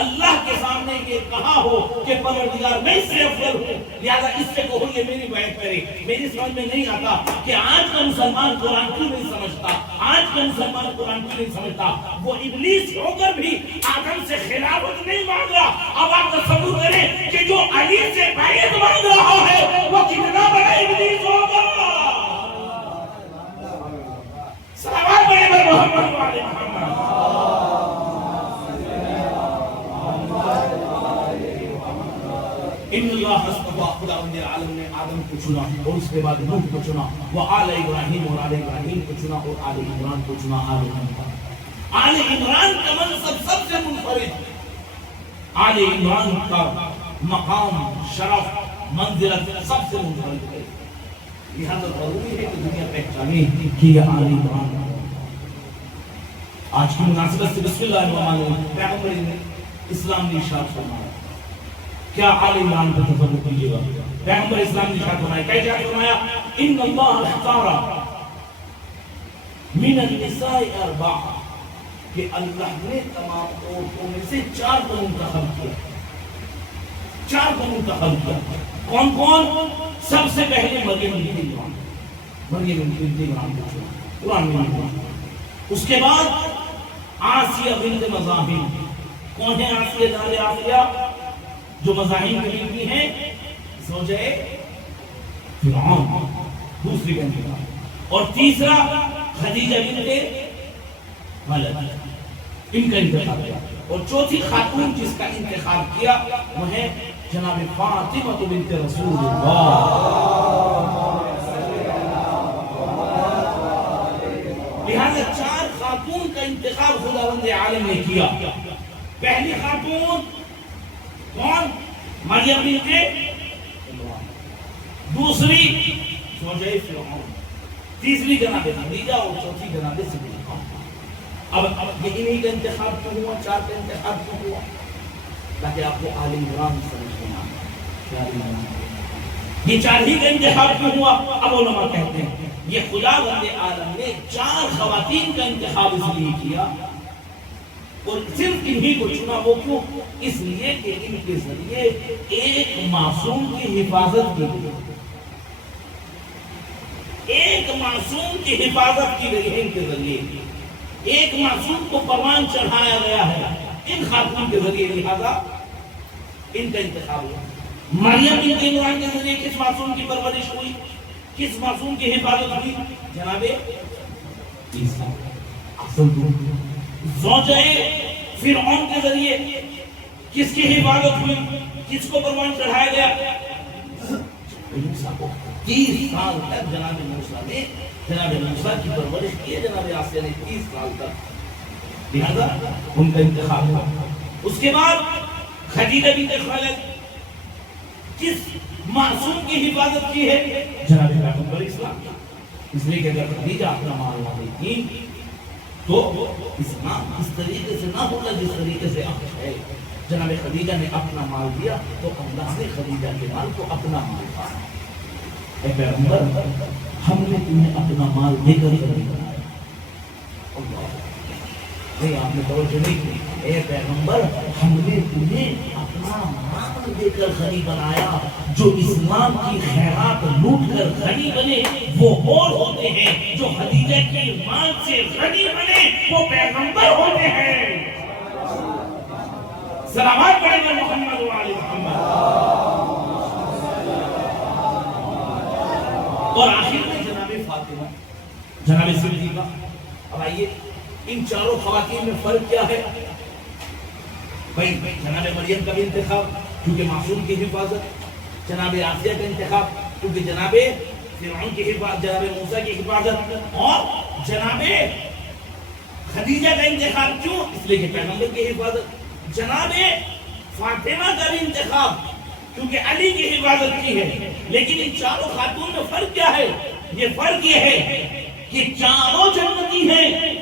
اللہ کے سامنے یہ کہا ہو کہ پروردگار میں اس سے افضل ہوں لہذا اس سے کہو یہ میری بیعت کرے. میری سمجھ میں نہیں آتا کہ آج کا مسلمان قرآن کیوں نہیں سمجھتا، آج کا مسلمان قرآن کیوں نہیں سمجھتا. وہ ابلیس ہو کر بھی آدم سے خلافت نہیں مانگ رہا. اب آپ تصور کریں کہ جو علی سے بیعت مانگ رہا ہے وہ کتنا بڑا ابلیس ہوگا. صلوات پڑھیں محمد والے محمد. ان اللہ اصطفیٰ، خدا العالم نے آدم کو چنا اور اس کے بعد نوح کو چنا، وہ آل ابراہیم اور آل ابراہیم کو چنا اور آل عمران کو چنا. آل عمران کا منصب سب سے منفرد، آل عمران کا مقام، شرف، منزلت سب سے منفرد ہے. لہذا ضروری ہے کہ دنیا پہچانے کہ یہ آل عمران. آج کی مناسبت سے بسم اللہ الرحمن الرحیم پیغمبر اسلام نے ارشاد فرمایا. کیا آل عمران پر تصور کیجیے گا. پیغمبر اسلام نے ارشاد فرمایا، کیا ارشاد فرمایا؟ ان اللہ اختار من النساء اربعہ، کہ اللہ نے تمام عورتوں میں سے 4 کو منتخب کیا. 4 کو منتخب کیا. کون کون؟ سب سے پہلے مریم بنت عمران، مریم بنت عمران کو چنا قرآن میں. اس کے بعد آسیہ بنت مزاحم. کون ہے آسیہ؟ دار آسیہ جو مزاحم کی بیوی ہیں، زوجہ فرعون، دوسری کا انتخاب. اور تیسرا خدیجہ بنت خولد، ان کا انتخاب کیا. اور چوتھی خاتون جس کا انتخاب کیا وہ ہے جناب فاطمہ بنت رسول اللہ. لہذا 4 خاتون کا انتخاب خداوند عالم نے کیا. پہلی خاتون کون؟ مریم بنت عمران. دوسری زوجہ فرعون. تیسری جناب خدیجہ اور چوتھی جناب صدیقہ. اب یہ انہی کا انتخاب کیوں ہوا؟ 4 کا انتخاب کیوں ہوا؟ تاکہ آپ کو آل عمران سمجھ میں آئے. یہ 4 ہی کا انتخاب کیوں ہوا؟ اب علماء کہتے ہیں یہ خداوند عالم نے 4 خواتین کا انتخاب اس لیے کیا اور صرف انہی کو چنا. وہ کیوں؟ اس لیے کہ ان کے ذریعے ایک معصوم کی حفاظت کی گئی. ایک معصوم کی حفاظت کی گئی ہے ان کے ذریعے، ایک معصوم کو پروان چڑھایا گیا ہے ان خاتون کے ذریعے، لہذا ان کا انتخاب ہوا۔ مریم بنت عمران کے ذریعے کس معصوم کی پرورش ہوئی، کس معصوم کی حفاظت ہوئی؟ جناب عیسیٰ۔ زوجہ فرعون کے ذریعے کس کی حفاظت ہوئی، کس کو پروان چڑھایا گیا؟ 30 سال تک جناب موسیٰ نے جناب موسیٰ کی پرورش کی ہے، جناب آسیہ نے 30 سال تک، لہذا ان کا انتخاب ہوا۔ اس کے بعد خدیجہ بنت خویلد کس معصوم کی حفاظت کی ہے؟ جناب پیغمبر اسلام۔ اس لیے کہ اگر خدیجہ اپنا مال نہ دیتی تو اسلام اس طریقے سے نہ ہوگا جس طریقے سے اب ہے۔ جناب خدیجہ نے اپنا مال دیا تو اللہ نے خدیجہ کے مال کو اپنا مال پایا۔ اے پیغمبر، ہم نے تمہیں اپنا مال دے کر غنی بنایا۔ اللہ، نہیں آپ نے توجہ نہیں کی۔ اے پیغمبر، ہم نے تمہیں اپنا مال دے کر غنی بنایا۔ جو اسلام کی خیرات لوٹ کر غنی بنے وہ اور ہوتے ہیں، جو خدیجہ کے مال سے غنی بنے وہ پیغمبر ہوتے ہیں۔ سلامات پڑھیں گے محمد وعلی محمد۔ اور آخر میں جناب فاطمہ، جناب صدیقہ۔ اب آئیے ان چاروں خواتین میں فرق کیا ہے؟ بھائی جناب مریم کا بھی انتخاب کیونکہ معصوم کی حفاظت، جناب آسیہ کا انتخاب کیونکہ جناب فرعون کی حفاظت، جناب موسیٰ کی حفاظت، اور جناب خدیجہ کا انتخاب کیوں؟ اس لیے کہ پیغمبر کی حفاظت۔ جناب فاطمہ کا بھی انتخاب کیونکہ علی کی حفاظت کی ہے۔ لیکن ان چاروں خاتون میں فرق کیا ہے؟ یہ فرق یہ ہے کہ چاروں جنتی ہیں،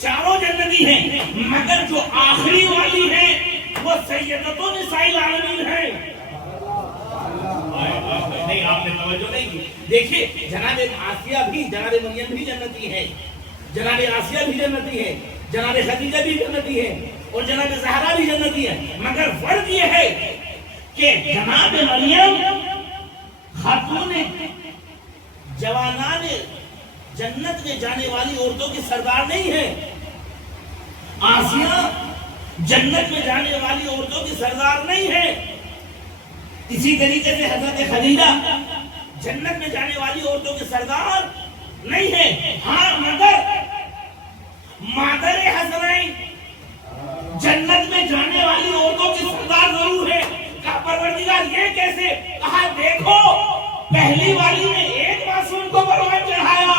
چاروں جنتی ہیں، مگر جو آخری والی ہے وہ سیدۃ نساء العالمین ہے۔ نہیں آپ نے توجہ نہیں کی۔ دیکھیں جناب آسیہ بھی، جناب مریم بھی جنتی ہے، جناب آسیہ بھی جنتی ہے، جناب خدیجہ بھی جنتی ہے، اور جناب زہرا بھی جنتی ہے، مگر فرق یہ ہے کہ جناب مریم خاتون جوانان جنت میں جانے والی عورتوں کی سردار نہیں ہے، آسیہ جنت میں جانے والی عورتوں کی سردار نہیں ہے۔ اسی طریقے سے حضرت خدیجہ جنت میں جانے والی عورتوں کی سردار نہیں ہے، ہاں مگر مادر حسنین جنت میں جانے والی عورتوں کی سردار ضرور ہے۔ کہا پروردگار یہ کیسے؟ کہا دیکھو پہلی والی نے ایک معصوم کو پروان چڑھایا،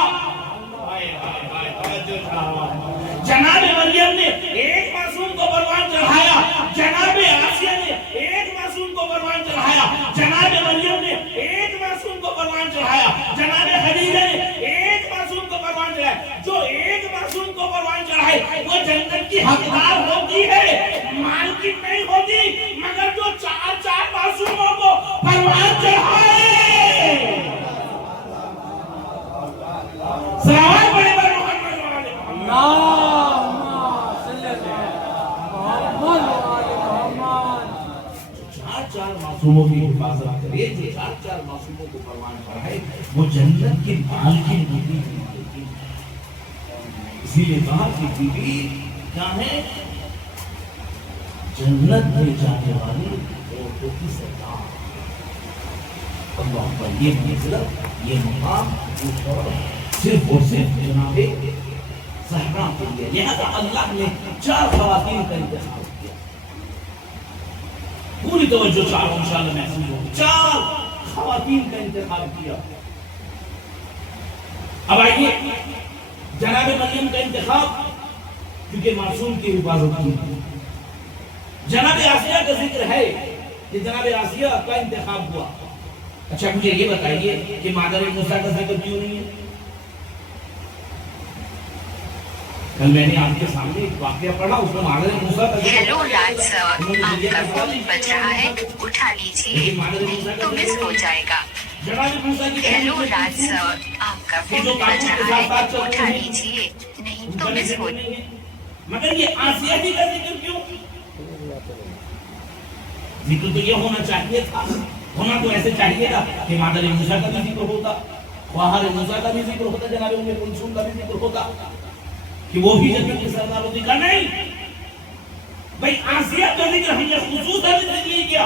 جناب مریم نے ایک معصوم کو پروان چڑھایا، جناب آسیہ نے ایک معصوم کو پروان چڑھایا، جناب مریم نے ایک معصوم کو پروان چڑھایا، جناب خدیجہ نے ایک معصوم کو پروان چڑھایا۔ جو ایک معصوم کو پروان چڑھائے وہ جنت کی حقدار ہوتی ہے، مالکن نہیں ہوتی، مگر جو چار چار معصوموں کو پروان چڑھائے سلام پڑھے پر محمد وعلی چار معصوموں کی حفاظت کرے، جو چار چار معصوموں کو پروان چڑھائے وہ جنت کی مالکن ہوتی ہے۔ اسی لیے کہا کہ بیوی کیا ہے؟ جنت میں جانے والی عورتوں کی سردار۔ اللہ پر یہ منزلت، یہ مقام صرف اور صرف جناب زہرا کے لیے، لہذا اللہ نے چار خواتین کا انتخاب کیا۔ پوری توجہ چاروں انشاءاللہ محسوس ہوگی، چار خواتین کا انتخاب کیا۔ اب آئیے جناب مریم کا انتخاب کیونکہ معصوم کی حفاظت کی، جناب آسیہ کا ذکر ہے کہ جناب آسیہ کا انتخاب ہوا۔ اچھا مجھے یہ بتائیے کہ مادر موسیٰ کا ذکر کیوں نہیں ہے؟ کل میں نے آپ کے سامنے ایک واقعہ پڑھا، اس میں مادر موسیٰ کا ذکر۔ ہیلو راج سر، آپ کا فون بج رہا ہے، اٹھا لیجیے نہیں تو مس ہو جائے گا۔ ہیلو راج سر، آپ کا فون بج رہا ہے، اٹھا لیجیے نہیں تو مس ہو جائے گا۔ مگر یہ آسیہ بھی کا ذکر کیوں؟ ذکر تو یہ ہونا چاہیے تھا ہونا تو ایسے چاہیے تھا کہ مادر موسیٰ کا بھی ذکر ہوتا، خواہر موسیٰ کا بھی ذکر ہوتا، جناب ام کلثوم کا بھی ذکر ہوتا کہ وہ بھی جنت کے سردار ہوتی کا نہیں بھائی آسیہ کا ذکر ہم نے خصوصاً اس لیے کیا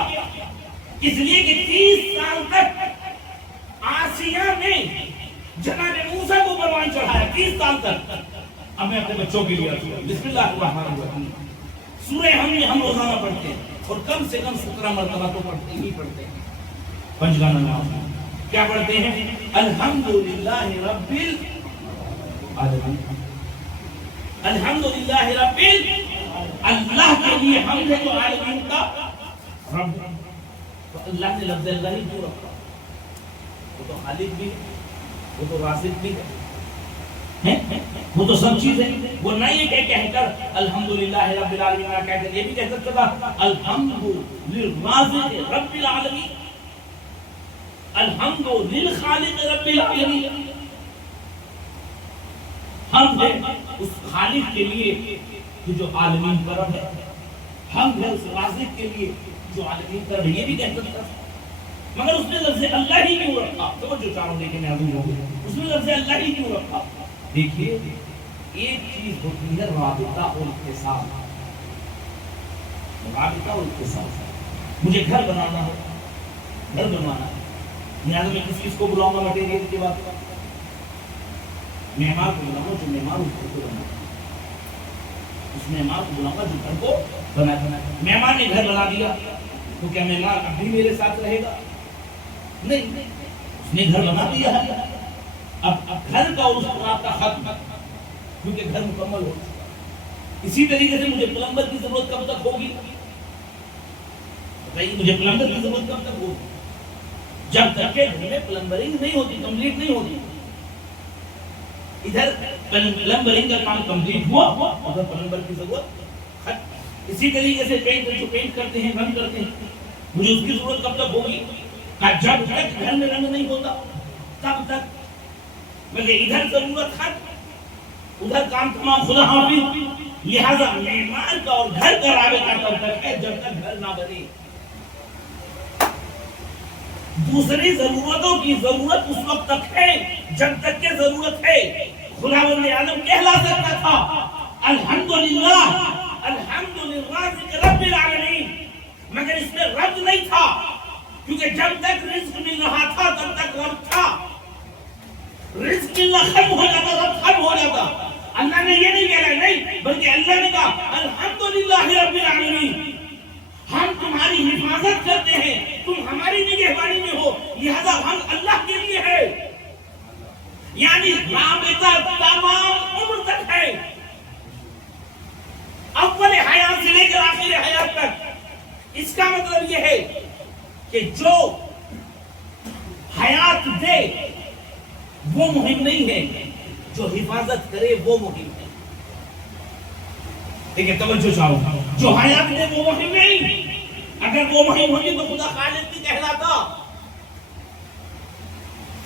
اس لیے کہ 30 سال تک آسیہ نے جناب موسیٰ کو پروان چڑھایا 30 سال تک. اب میں اپنے بچوں کے لیے بسم اللہ الرحمن الرحیم سورہ ہم روزانہ پڑھتے ہیں اور کم سے کم 17 مرتبہ تو پڑھتے ہی پڑھتے ہیں. پنجگانہ نماز کیا پڑھتے ہیں؟ الحمدللہ رب العالمین. الحمدللہ رب اللہ کے لیے حمد ہے جو عالمین کا رب. تو اللہ نے لفظ اللہ ہی کیوں رکھا؟ وہ تو خالق بھی ہے، وہ تو رازق بھی ہے، وہ تو سب چیز ہے. وہ نہ یہ کہہ کر الحمدللہ رب العالمین کہتے یہ بھی کہہ سکتا تھا الحمد للرازق رب العالمین، الحمد للخالق رب العالمین. حمد ہے اس خالق کے لیے جو عالمین کا رب ہے، حمد ہے اس رازق کے لیے جو عالمین کا رب ہے. یہ بھی کہہ سکتا تھا مگر اس نے لفظ اللہ ہی کیوں رکھا؟ توجہ چاہوں دیکھیں میں ابھی ہوں اس نے لفظ اللہ ہی کیوں رکھا؟ دیکھیے ایک چیز ہوتی ہے رابطہ اور اتصال. رابطہ اور اتصال. مجھے گھر بنانا ہے، گھر بنوانا ہے، لہٰذا میں کس چیز کو بلاؤں گا؟ مٹیریل کی بات کروں، مہمان کو بلاؤں گا جو مہمان اس کو بنا، اس مہمان کو بلاؤں گا جو گھر کو بنا. مہمان نے گھر بنا دیا تو کیا مہمان اب بھی میرے ساتھ رہے گا؟ نہیں، اس نے گھر بنا دیا ہے. اب گھر کا اور اس کا ختم کیونکہ گھر مکمل ہو. اسی طریقے سے مجھے پلمبر کی ضرورت کب تک ہوگی؟ بتائیے مجھے پلمبر کی ضرورت کب تک ہوگی؟ جب تک کہ گھر میں پلمبرنگ نہیں ہوتی، کمپلیٹ نہیں ہوتی. ادھر پلمبرنگ کا کام کمپلیٹ ہوا ادھر پلمبر کی ضرورت ختم. اسی طریقے سے پینٹ جو پینٹ کرتے ہیں، رنگ کرتے ہیں، مجھے اس کی ضرورت کب تک ہوگی؟ جب تک گھر میں رنگ نہیں ہوتا تب تک. مگر ادھر ضرورت ختم ادھر کام تمام خدا حافظ. لہذا مہمان کا اور گھر کا رابطہ تب تک ہے جب تک گھر نہ بنے. دوسری ضرورتوں کی ضرورت اس وقت تک ہے جب تک کہ ضرورت ہے. خداوند عالم کہلا سکتا تھا الحمدللہ الحمدللہ رب العالمین، مگر اس میں رب نہیں تھا کیونکہ جب تک رزق مل رہا تھا تب تک رب تھا. رزق ملنا ختم ہو جاتا رب ختم ہو جاتا. اللہ نے یہ نہیں کہا نہیں بلکہ اللہ نے کہا الحمدللہ رب العالمین، ہم تمہاری حفاظت کرتے ہیں، تم ہماری نگہبانی میں ہو، لہذا ہم اللہ کے لیے ہے. یعنی رابطہ تمام عمر تک ہے، اول حیات سے لے کر آخر حیات تک. اس کا مطلب یہ ہے کہ جو حیات دے وہ مہم نہیں ہے، جو حفاظت کرے وہ مہم ہے. دیکھیں توجہ چاہو، جو حیات دے وہ مہم نہیں. اگر وہ مہم ہوتی تو خدا خالق بھی کہلاتا،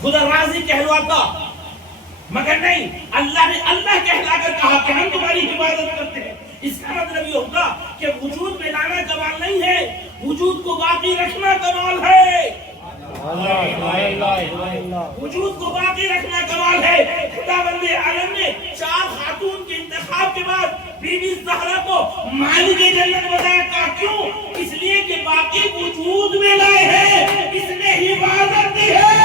خدا راضی کہلاتا، مگر نہیں. اللہ نے اللہ کہلا کر کہا کہ ہم تمہاری حفاظت کرتے ہیں. اس کا مطلب یہ ہوتا کہ وجود میں لانا کمال نہیں ہے، وجود کو باقی رکھنا کمال ہے. وجود کو باقی رکھنا کمال ہے. خداوند عالم نے 4 خاتون کے انتخاب کے بعد بی بی زہرا کو مالک جنت بتایا. کیوں؟ اس لیے کہ باقی وجود میں لائے ہیں، اس نے حفاظت دی ہے.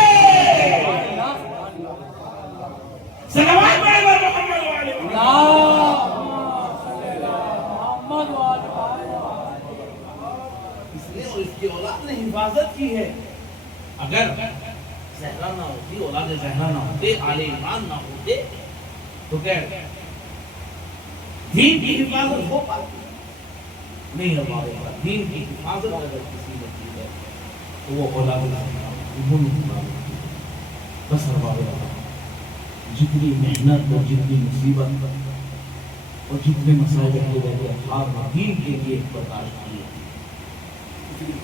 صلوات محمد علیہ اس نے اور اس کی اولاد نے حفاظت کی ہے. اگر زہرا نہ ہوتی، اولاد زہرا نہ ہوتے، آل عمران نہ ہوتے تو کیا دین کی حفاظت ہو پاتی نہیں. ہو پائے گا. دین کی حفاظت اگر کسی نے کی ہے تو وہ اولاد بس. جتنی محنت اور جتنی مصیبت اور جتنے مسائل کے لیے آپ دین کے لیے برداشت کیے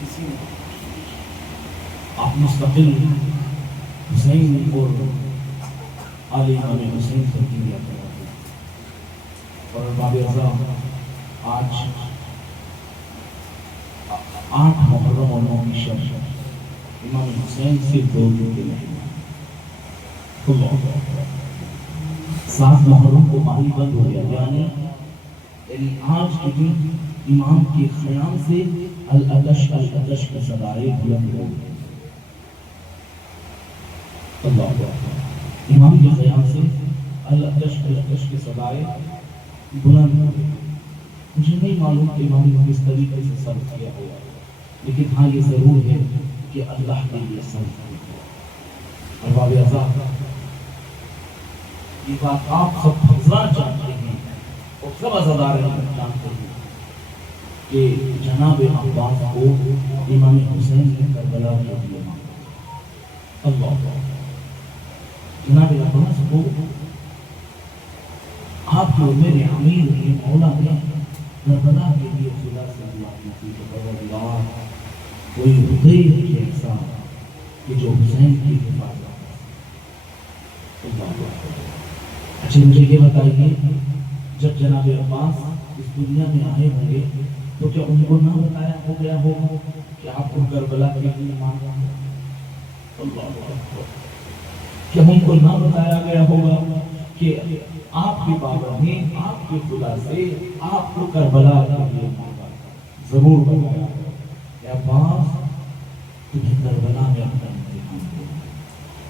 کسی نے آپ مستقل حسین اور علی امام حسین سے کیا کرتے. اور باب اعظم آج 8 محرم اور 9 کی شب امام حسین صرف 2 دن کے مہمان. اللہ 7 محرم کو ماہی بند ہو گیا، یعنی آج کے دن امام کے خیام سے العطش کی صدائیں بلند ہو گئی. اللہ امام کے خیام سے العطش کی صدائیں بلند ہو گئی. مجھے نہیں معلوم کہ امام کو کس طریقے سے صرف کیا ہوا، لیکن ہاں یہ ضرور ہے کہ اللہ کے لیے صرف کیا. ارباب اعزاز، یہ بات آپ سب حضرات جانتے ہیں اور سب عزادار جانتے ہیں کہ جناب عباس کو امام حسین نے کربلا کے لیے مانگا. اللہ جناب عباس کو آپ کے میرے امیر نے مولا نے کربلا کے لیے خدا سے دعا کی تھی کہ اللہ کوئی حدیث ایسا کہ جو حسین کی حفاظت. اچھا مجھے یہ بتائیے، جب جناب عباس اس دنیا میں آئے ہوں گے تو کیا ان کو نہ بتایا ہو گیا ہوگا کہ آپ کو کربلا کے لیے مانگا ہے؟ کیا ان کو نہ بتایا گیا ہوگا کہ آپ کے بابا نے آپ کے خدا سے آپ کو کربلا کے لیے مانگا؟ ضرور بتایا. عباس تمہیں کربلا میں اپنا امتحان دیا،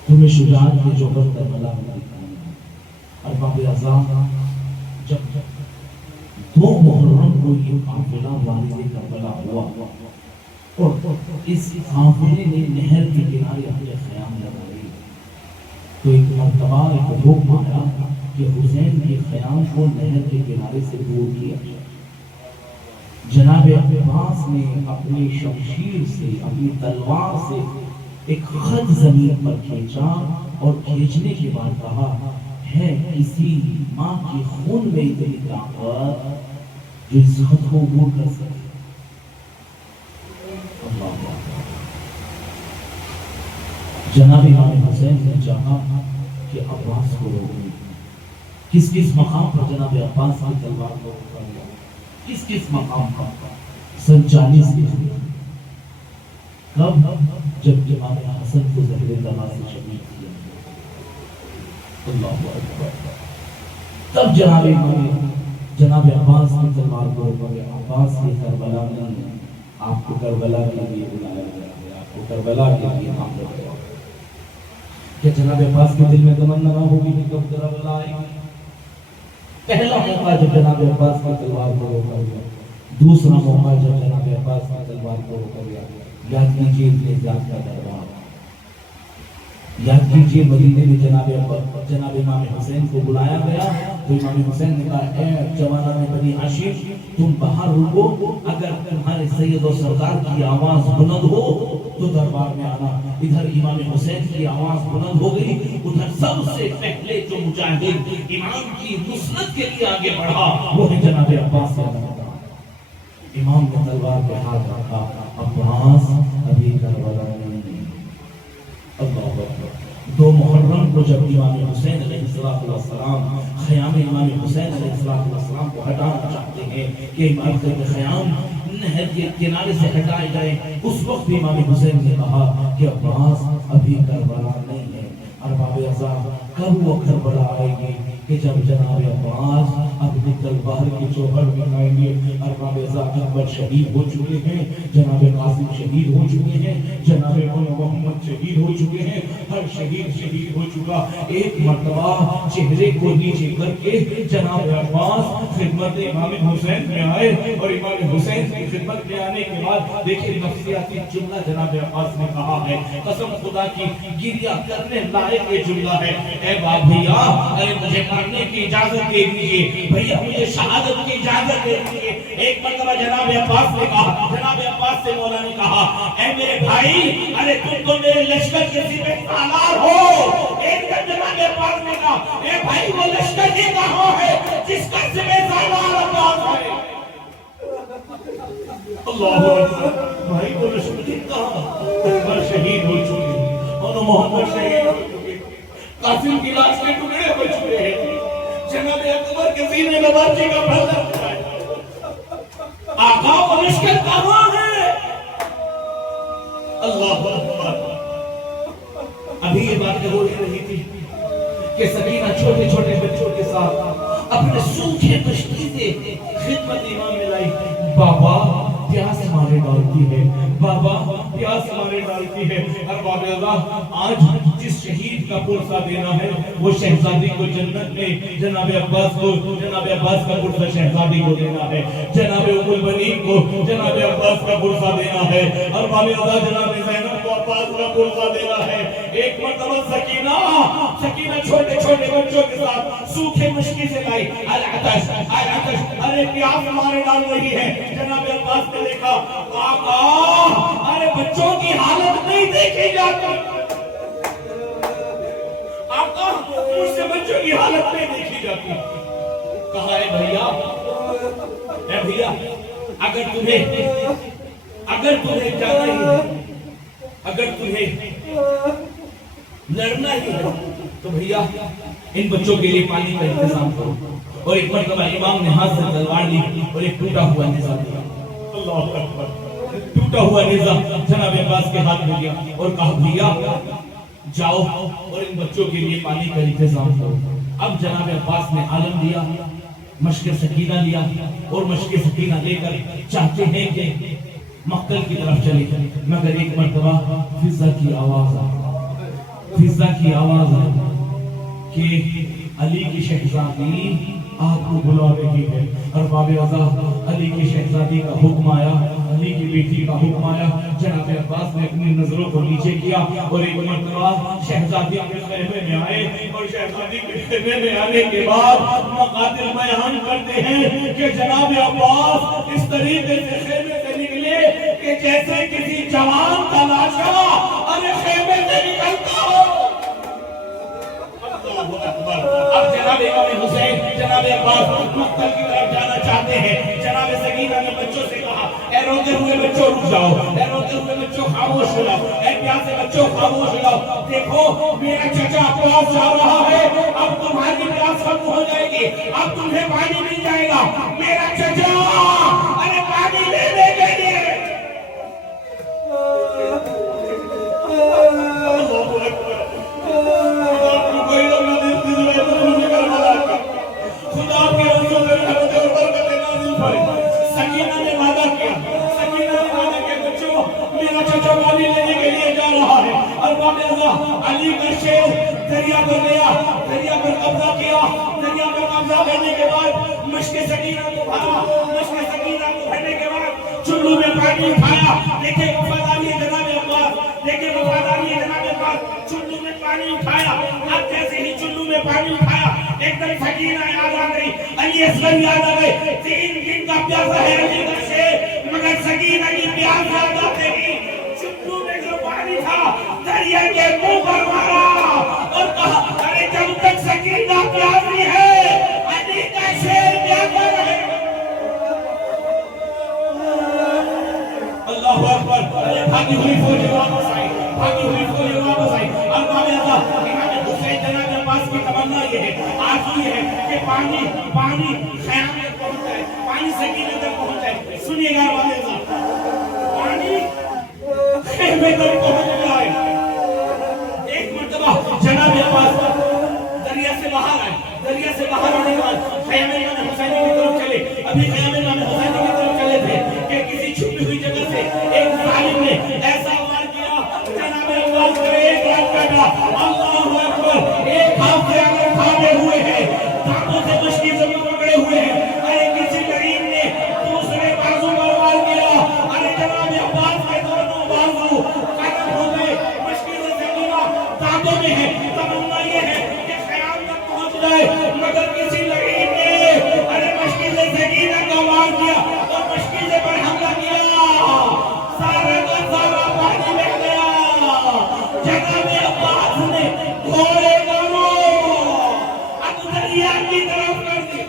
تمہیں شجاعت کے جوہر کربلا میں دکھانا. ارباب اعزاز، جب 2 محرم کو یہ قافلہ والد کربلا ہوا اور اس قافلے نے نہر کے کنارے اپنے خیام لگائے تو ایک مرتبہ ایک حکم آیا کہ حسین کے خیام کو نہر کے کنارے سے دور کیا جائے. جناب عباس نے اپنی شمشیر سے، اپنی تلوار سے ایک خط زمین پر کھینچا اور کھینچنے کے بعد کہا ہے کسی ماں کی خون میں اتنی طاقت جو اس خط کو عبور کر سکے. اللہ جناب امام حسین نے چاہا کہ عباس کو روکے. کس کس مقام پر جناب عباس کی تلوار کو روکا گیا؟ کس کس مقام پر؟ 47 میں. کب؟ جب امام حسن کو زہر دماغ سے شہید کیا. اللہ اکبر. تب جناب عباس کی تلوار کو روکا گیا. عباس کی کربلا میں آپ کو کربلا کے لیے بلایا گیا ہے، آپ کو کربلا کے لیے مانگا گیا. کیا جناب عباس کے دل میں تمنا نہ ہوگی کہ کب کربلا آئے گی؟ پہلا موقع جب جناب عباس کی تلوار کو روکا گیا، دوسرا موقع جب جناب عباس کی تلوار کو روکا گیا. یاد کیجیے اعتزاز کا دربار، یاد کیجیے مدینے میں جناب امام حسین کو بلایا گیا تو امام حسین نے کہا اے جوانان بنی ہاشم تم باہر رکو، اگر تمہارے سید و سردار کی آواز بلند ہو تو دربار میں آنا. ادھر امام حسین کی آواز بلند ہو گئی، ادھر سب سے پہلے جو مجاہد امام کی نصرت کے لیے آگے بڑھا وہ ہے جناب عباس. امام نے تلوار پہ ہاتھ رکھا، عباس ابھی کربلا نہیں. اللہ اکبر. 2 محرم کو جب امام حسین علیہ السلام خیام امام حسین علیہ السلام کو ہٹانا چاہتے ہیں کہ امام کے خیام نہر کے کنارے سے ہٹائے جائیں، اس وقت بھی امام حسین نے کہا کہ عباس ابھی کربلا نہیں ہے. ارباب اعزاز، کب وہ کربلا آئے گی کہ جب جناب عباس اپنی تلوار کی چوہر دکھائیں گے. ارباب اعزاز، اکبر شہید ہو چکے ہیں، جناب قاسم شہید ہو چکے ہیں، جناب محمد شہید ہو چکے ہیں، ہر شہید ہو چکا. ایک مرتبہ چہرے کو نیچے کر کے جناب عباس خدمت امام حسین میں آئے اور امام حسین کی خدمت میں آنے کے بعد دیکھیں نفسیاتی جملہ جناب عباس نے کہا ہے، قسم خدا کی گریہ کرنے لائق یہ جملہ ہے. اے باپ بھیا، ارے مجھے مرنے کی اجازت دے دیجئے، بھیا مجھے شہادت کی اجازت دے دیجئے. ایک مرتبہ جناب عباس نے کہا، جناب عباس سے مولا نے کہا اے میرے بھائی، ارے تم تو میرے لشکر کے سپہ سالار ہو. ایک دن جناب عباس نے کہا اے بھائی وہ لشکر ہی کہاں ہے جس کا سپہ سالار عباس ہے؟ اللہ اکبر. بھائی وہ لشکر ہی کہاں؟ عمر شہید ہو چکے اور محمد شہید ہو چکے، قاسم کی لاش کے ٹکڑے ہو چکے ہیں، جناب اکبر کے سینے میں بارچی کا پھل لگ رہا ہے. آقا وہ لشکر کہاں ہے؟ اللہ اکبر. ہو رہی تھی کہ سکینہ چھوٹے چھوٹے بچوں کے ساتھ اپنے سوکھے کشتی سے خدمت امام میں لائی. بابا پیاس مارے ڈالتی ہے, بابا پیاس مارے ڈالتی ہے. اور بابا اللہ آج جس شہید کا پرسہ دینا ہے وہ شہزادی کو جنت میں جناب عباس کو, جناب عباس کا پرسہ شہزادی کو دینا ہے, جناب ام البنین کو جناب عباس کا پرسہ دینا ہے, اور بابا اللہ جناب زینب کو عباس کا پرسہ دینا ہے. ایک مرتبہ سکینہ چھوٹے چھوٹے بچوں کے ساتھ سوکھے مشکی سے لائی. العطش العطش, ارے پیاس مارے ڈال رہی ہے. جناب عباس نے دیکھا, آقا ارے بچوں کی حالت نہیں دیکھی جاتی, آقا مجھ سے بچوں کی حالت نہیں دیکھی جاتی. کہا اے بھیا اگر تمہیں جانا ہی ہے, اگر تمہیں لڑنا ہی ہے تو بھیا ان بچوں کے لیے پانی کا انتظام کرو. اور ایک مرتبہ امام نے ہاتھ سے تلوار لی اور ایک ٹوٹا ہوا نیزہ دیا. اللہ اکبر, ٹوٹا ہوا نیزہ جناب عباس کے ہاتھ میں گیا اور کہا بھیا جاؤ اور ان بچوں کے لیے پانی کا انتظام کرو. اب جناب عباس نے عالم دیا, مشق سکینہ لیا اور مشق سکینہ لے کر چاہتے ہیں کہ مقتل کی طرف چلے, مگر ایک مرتبہ فضا کی آواز آئی کہ علی کی شہزادی آپ کو بلا رہی ہے. اور باب اعظم علی کی شہزادی کا حکم آیا, علی کی بیٹی کا حکم آیا. جناب عباس نے اپنی نظروں کو نیچے کیا اور ایک مرتبہ شہزادی کے خیمے میں آئے, اور شہزادی کے خیمے میں آنے کے بعد مقاتل بیان کرتے ہیں کہ جناب عباس اس طریقے سے خیمے سے نکلے کہ جیسے کسی جوان کا لاشا ارے خیمے سے نکلتا ہو. اب جناب امام حسین جناب عباس مقتل کی طرف جانا چاہتے ہیں. جناب سکینہ نے بچوں سے کہا, اے روتے ہوئے بچوں رک جاؤ, اے روتے ہوئے بچوں خاموش ہو جاؤ, اے پیاسے بچوں خاموش ہو جاؤ. دیکھو میرا چچا عباس جا رہا ہے, اب تمہاری پیاس ختم ہو جائے گی, اب تمہیں پانی مل جائے گا. میرا چچا ارے پانی لینے کے لیے سکینہ نے وعدہ کیا, سکینہ نے وعدہ کیا بچوں میرا چچا پانی لینے کے لیے جا رہا ہے. اور بابا علی کا شیر دریا پر گیا, دریا پر قبضہ کیا. دریا پر قبضہ کرنے کے بعد مشق سکینہ کو بھرا, مشق سکینہ کو بھرنے کے بعد چلو میں پانی اٹھایا. دیکھیں وفاداری جناب عباس, دیکھیں وفاداری جناب عباس, چلو میں پانی اٹھایا. اب جیسے ہی چلو میں پانی اٹھایا ایک دم سکینہ یاد آ گئی, علی اصغر یاد آ گئے. 3 دن کا پیاسا ہے علی کا شیر, مگر سکینہ کی پیاس یاد آتے ہی چلو میں جو پانی تھا دریا کے منہ پر مارا اور کہا ارے جب تک سکینہ پیاسی ہے علی کا شیر پیاسا رہے. اللہ اکبر, ارے بھاگی ہوئی فوجیں واپس آئی, بھاگی ہوئی فوجیں واپس آئی. اب امام حسین جناب عباس کی تمنا یہ ہے, آرزو یہ ہے کہ پانی خیام میں پہنچ جائے, پانی سکینہ تک پہنچ جائے. سنیے گا پانی خیمے تک پہنچ جائے. ایک مرتبہ جناب عباس دریا سے باہر آئے, دریا سے باہر آنے کے بعد خیام امام حسینی کی طرف چلے. ابھی خیام امام حسینی کی طرف چلے تھے کہ کسی چھپی ہوئی جگہ سے ایک ظالم نے ایسا وار کیا, جناب عباس کا ایک ہاتھ کاٹا. اللہ اکبر, ایک ہاتھ سے اگر کھانے ہوئے ہیں, دانتوں سے مشکی سے پکڑے ہوئے ہیں. ارے کسی غریب نے دوسرے بازو پر وار کیا, ارے جناب عباس کے دونوں بازو ختم ہو گئے. مشکی سے سکینہ دانتوں میں ہے, تمنا یہ ہے کہ خیام تک پہنچ جائے, مگر کسی غریب نے ارے مشکی سے سکینہ کا وار کیا اور مشکی سے پر حملہ کیا. سارا کا سارا پانی بہ گیا. جناب عباس نے گھوڑے کا روح اب دریا کی طرف کر دی.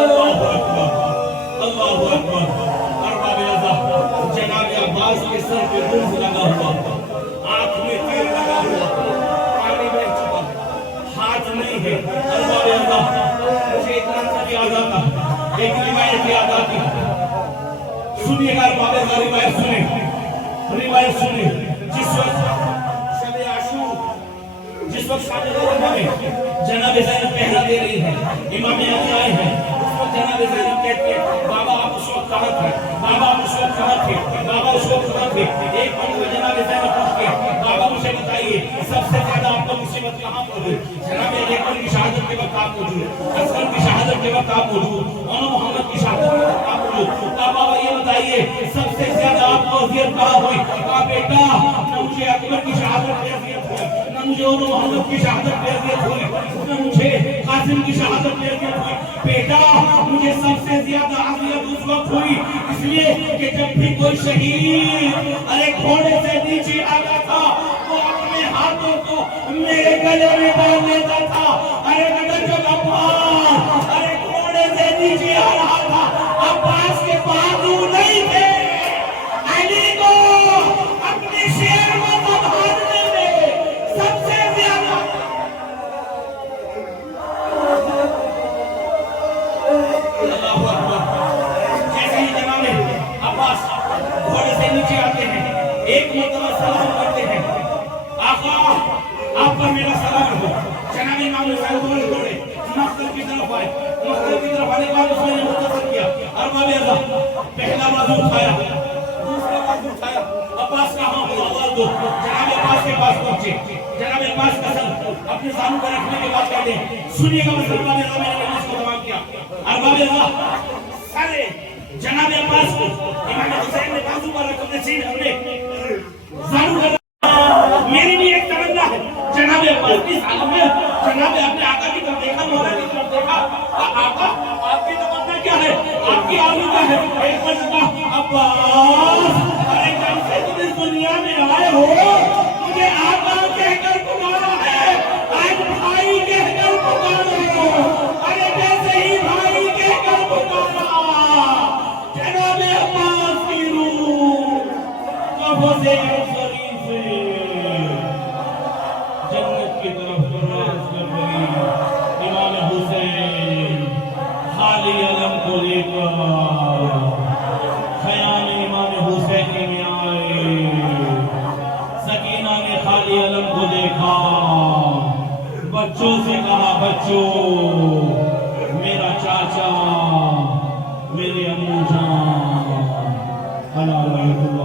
اللہ اکبر, اللہ اکبر. جناب عباس کے سر پہ روح لگا ہوا, آنکھ میں تیر لگا ہوا, پانی بہ چکا, ہاتھ نہیں ہے. اللہ مجھے ایک منظر یاد آتا, ایک روایت یاد آتی. سنیے گا بابا روایت سنیں. روایت سنیں جس وقت شب عاشور جس وقت شاہجہاں میں جناب زینب پہلا دے رہی ہے امام علی آئے ہیں اس وقت جناب زینب کہتے ہیں بابا آپ اس وقت کہاں تھے بابا آپ اس وقت کہاں تھے بابا اس وقت کہاں تھے ایک مرتبہ جناب زینب پوچھ کے بابا مجھے بتائیے سب سے زیادہ آپ کو مصیبت کہاں پر ہوئی جناب علی اکبر کی شہادت کے وقت آپ موجود اصغر کی شہادت کے وقت آپ موجود مولانا محمد کی شہادت کے وقت آپ موجود بابا یہ بتائیے سب سے زیادہ آپ کو اذیت کہاں ہوئی کہا بیٹا نہ مجھے اکبر کی شہادت پہ اذیت ہوئی نہ مجھے مولانا محمد کی شہادت پہ اذیت ہوئی نہ مجھے قاسم کی شہادت پہ اذیت ہوئی بیٹا مجھے سب سے زیادہ اذیت اس وقت ہوئی اس لیے کہ جب بھی کوئی شہید ارے گھوڑے سے نیچے آتا تھا وہ اپنے ہاتھوں کو میرے گلے میں ڈال لیتا تھا ارے مگر جب عباس ارے گھوڑے سے نیچے آ رہا تھا عباس کے بازو نہیں تھے علی کو اپنے شیر کو سنبھالنے میں سب سے زیادہ اللہ اکبر جیسے ہی جناب عباس گھوڑے سے نیچے آتے ہیں ایک مرتبہ سلام کرتے ہیں آقا آپ پر میرا سلام ہو جناب امام حسین گھوڑے مقتل کی طرف آئے مقتل کی طرف آنے کے بعد اس نے مختصر کیا ارباب اللہ پہلا بازو اٹھایا دوسرا بازو اٹھایا عباس کہاں ہو آواز دو جناب عباس کے پاس پہنچے جناب عباس قسم اپنے سامنے پر رکھنے کے بعد کہتے ہیں سنیے گا ارباب اللہ میں نے اس کو تمام کیا ارباب اللہ سارے جناب عباس کو امام حسین نے بازو پر رکھ اپنے سین اپنے زانو کر میری بھی ایک تمنا ہے جناب عباس کی حالت میں جناب اپنے آقا کی طرف دیکھا مولا کی طرف دیکھا آقا آپ کی تمنا کیا ہے آپ کی آرزو کیا ہے ایک مرتبہ عباس ارے جب سے تم اس دنیا میں آئے ہو مجھے آقا کہہ کر پکارا ہے آج بھائی کہہ کر پکارا ارے جیسے ہی بھائی کہہ کر پکارا جناب عباس کی روح قبض شریف جنت کی طرف پرواز کر رہی امام حسین خالی علم کو لے کر خیام امام حسین میں آئے سکینہ نے خالی علم کو دیکھا بچوں سے کہا بچوں میرا چاچا میرے امو جان حلال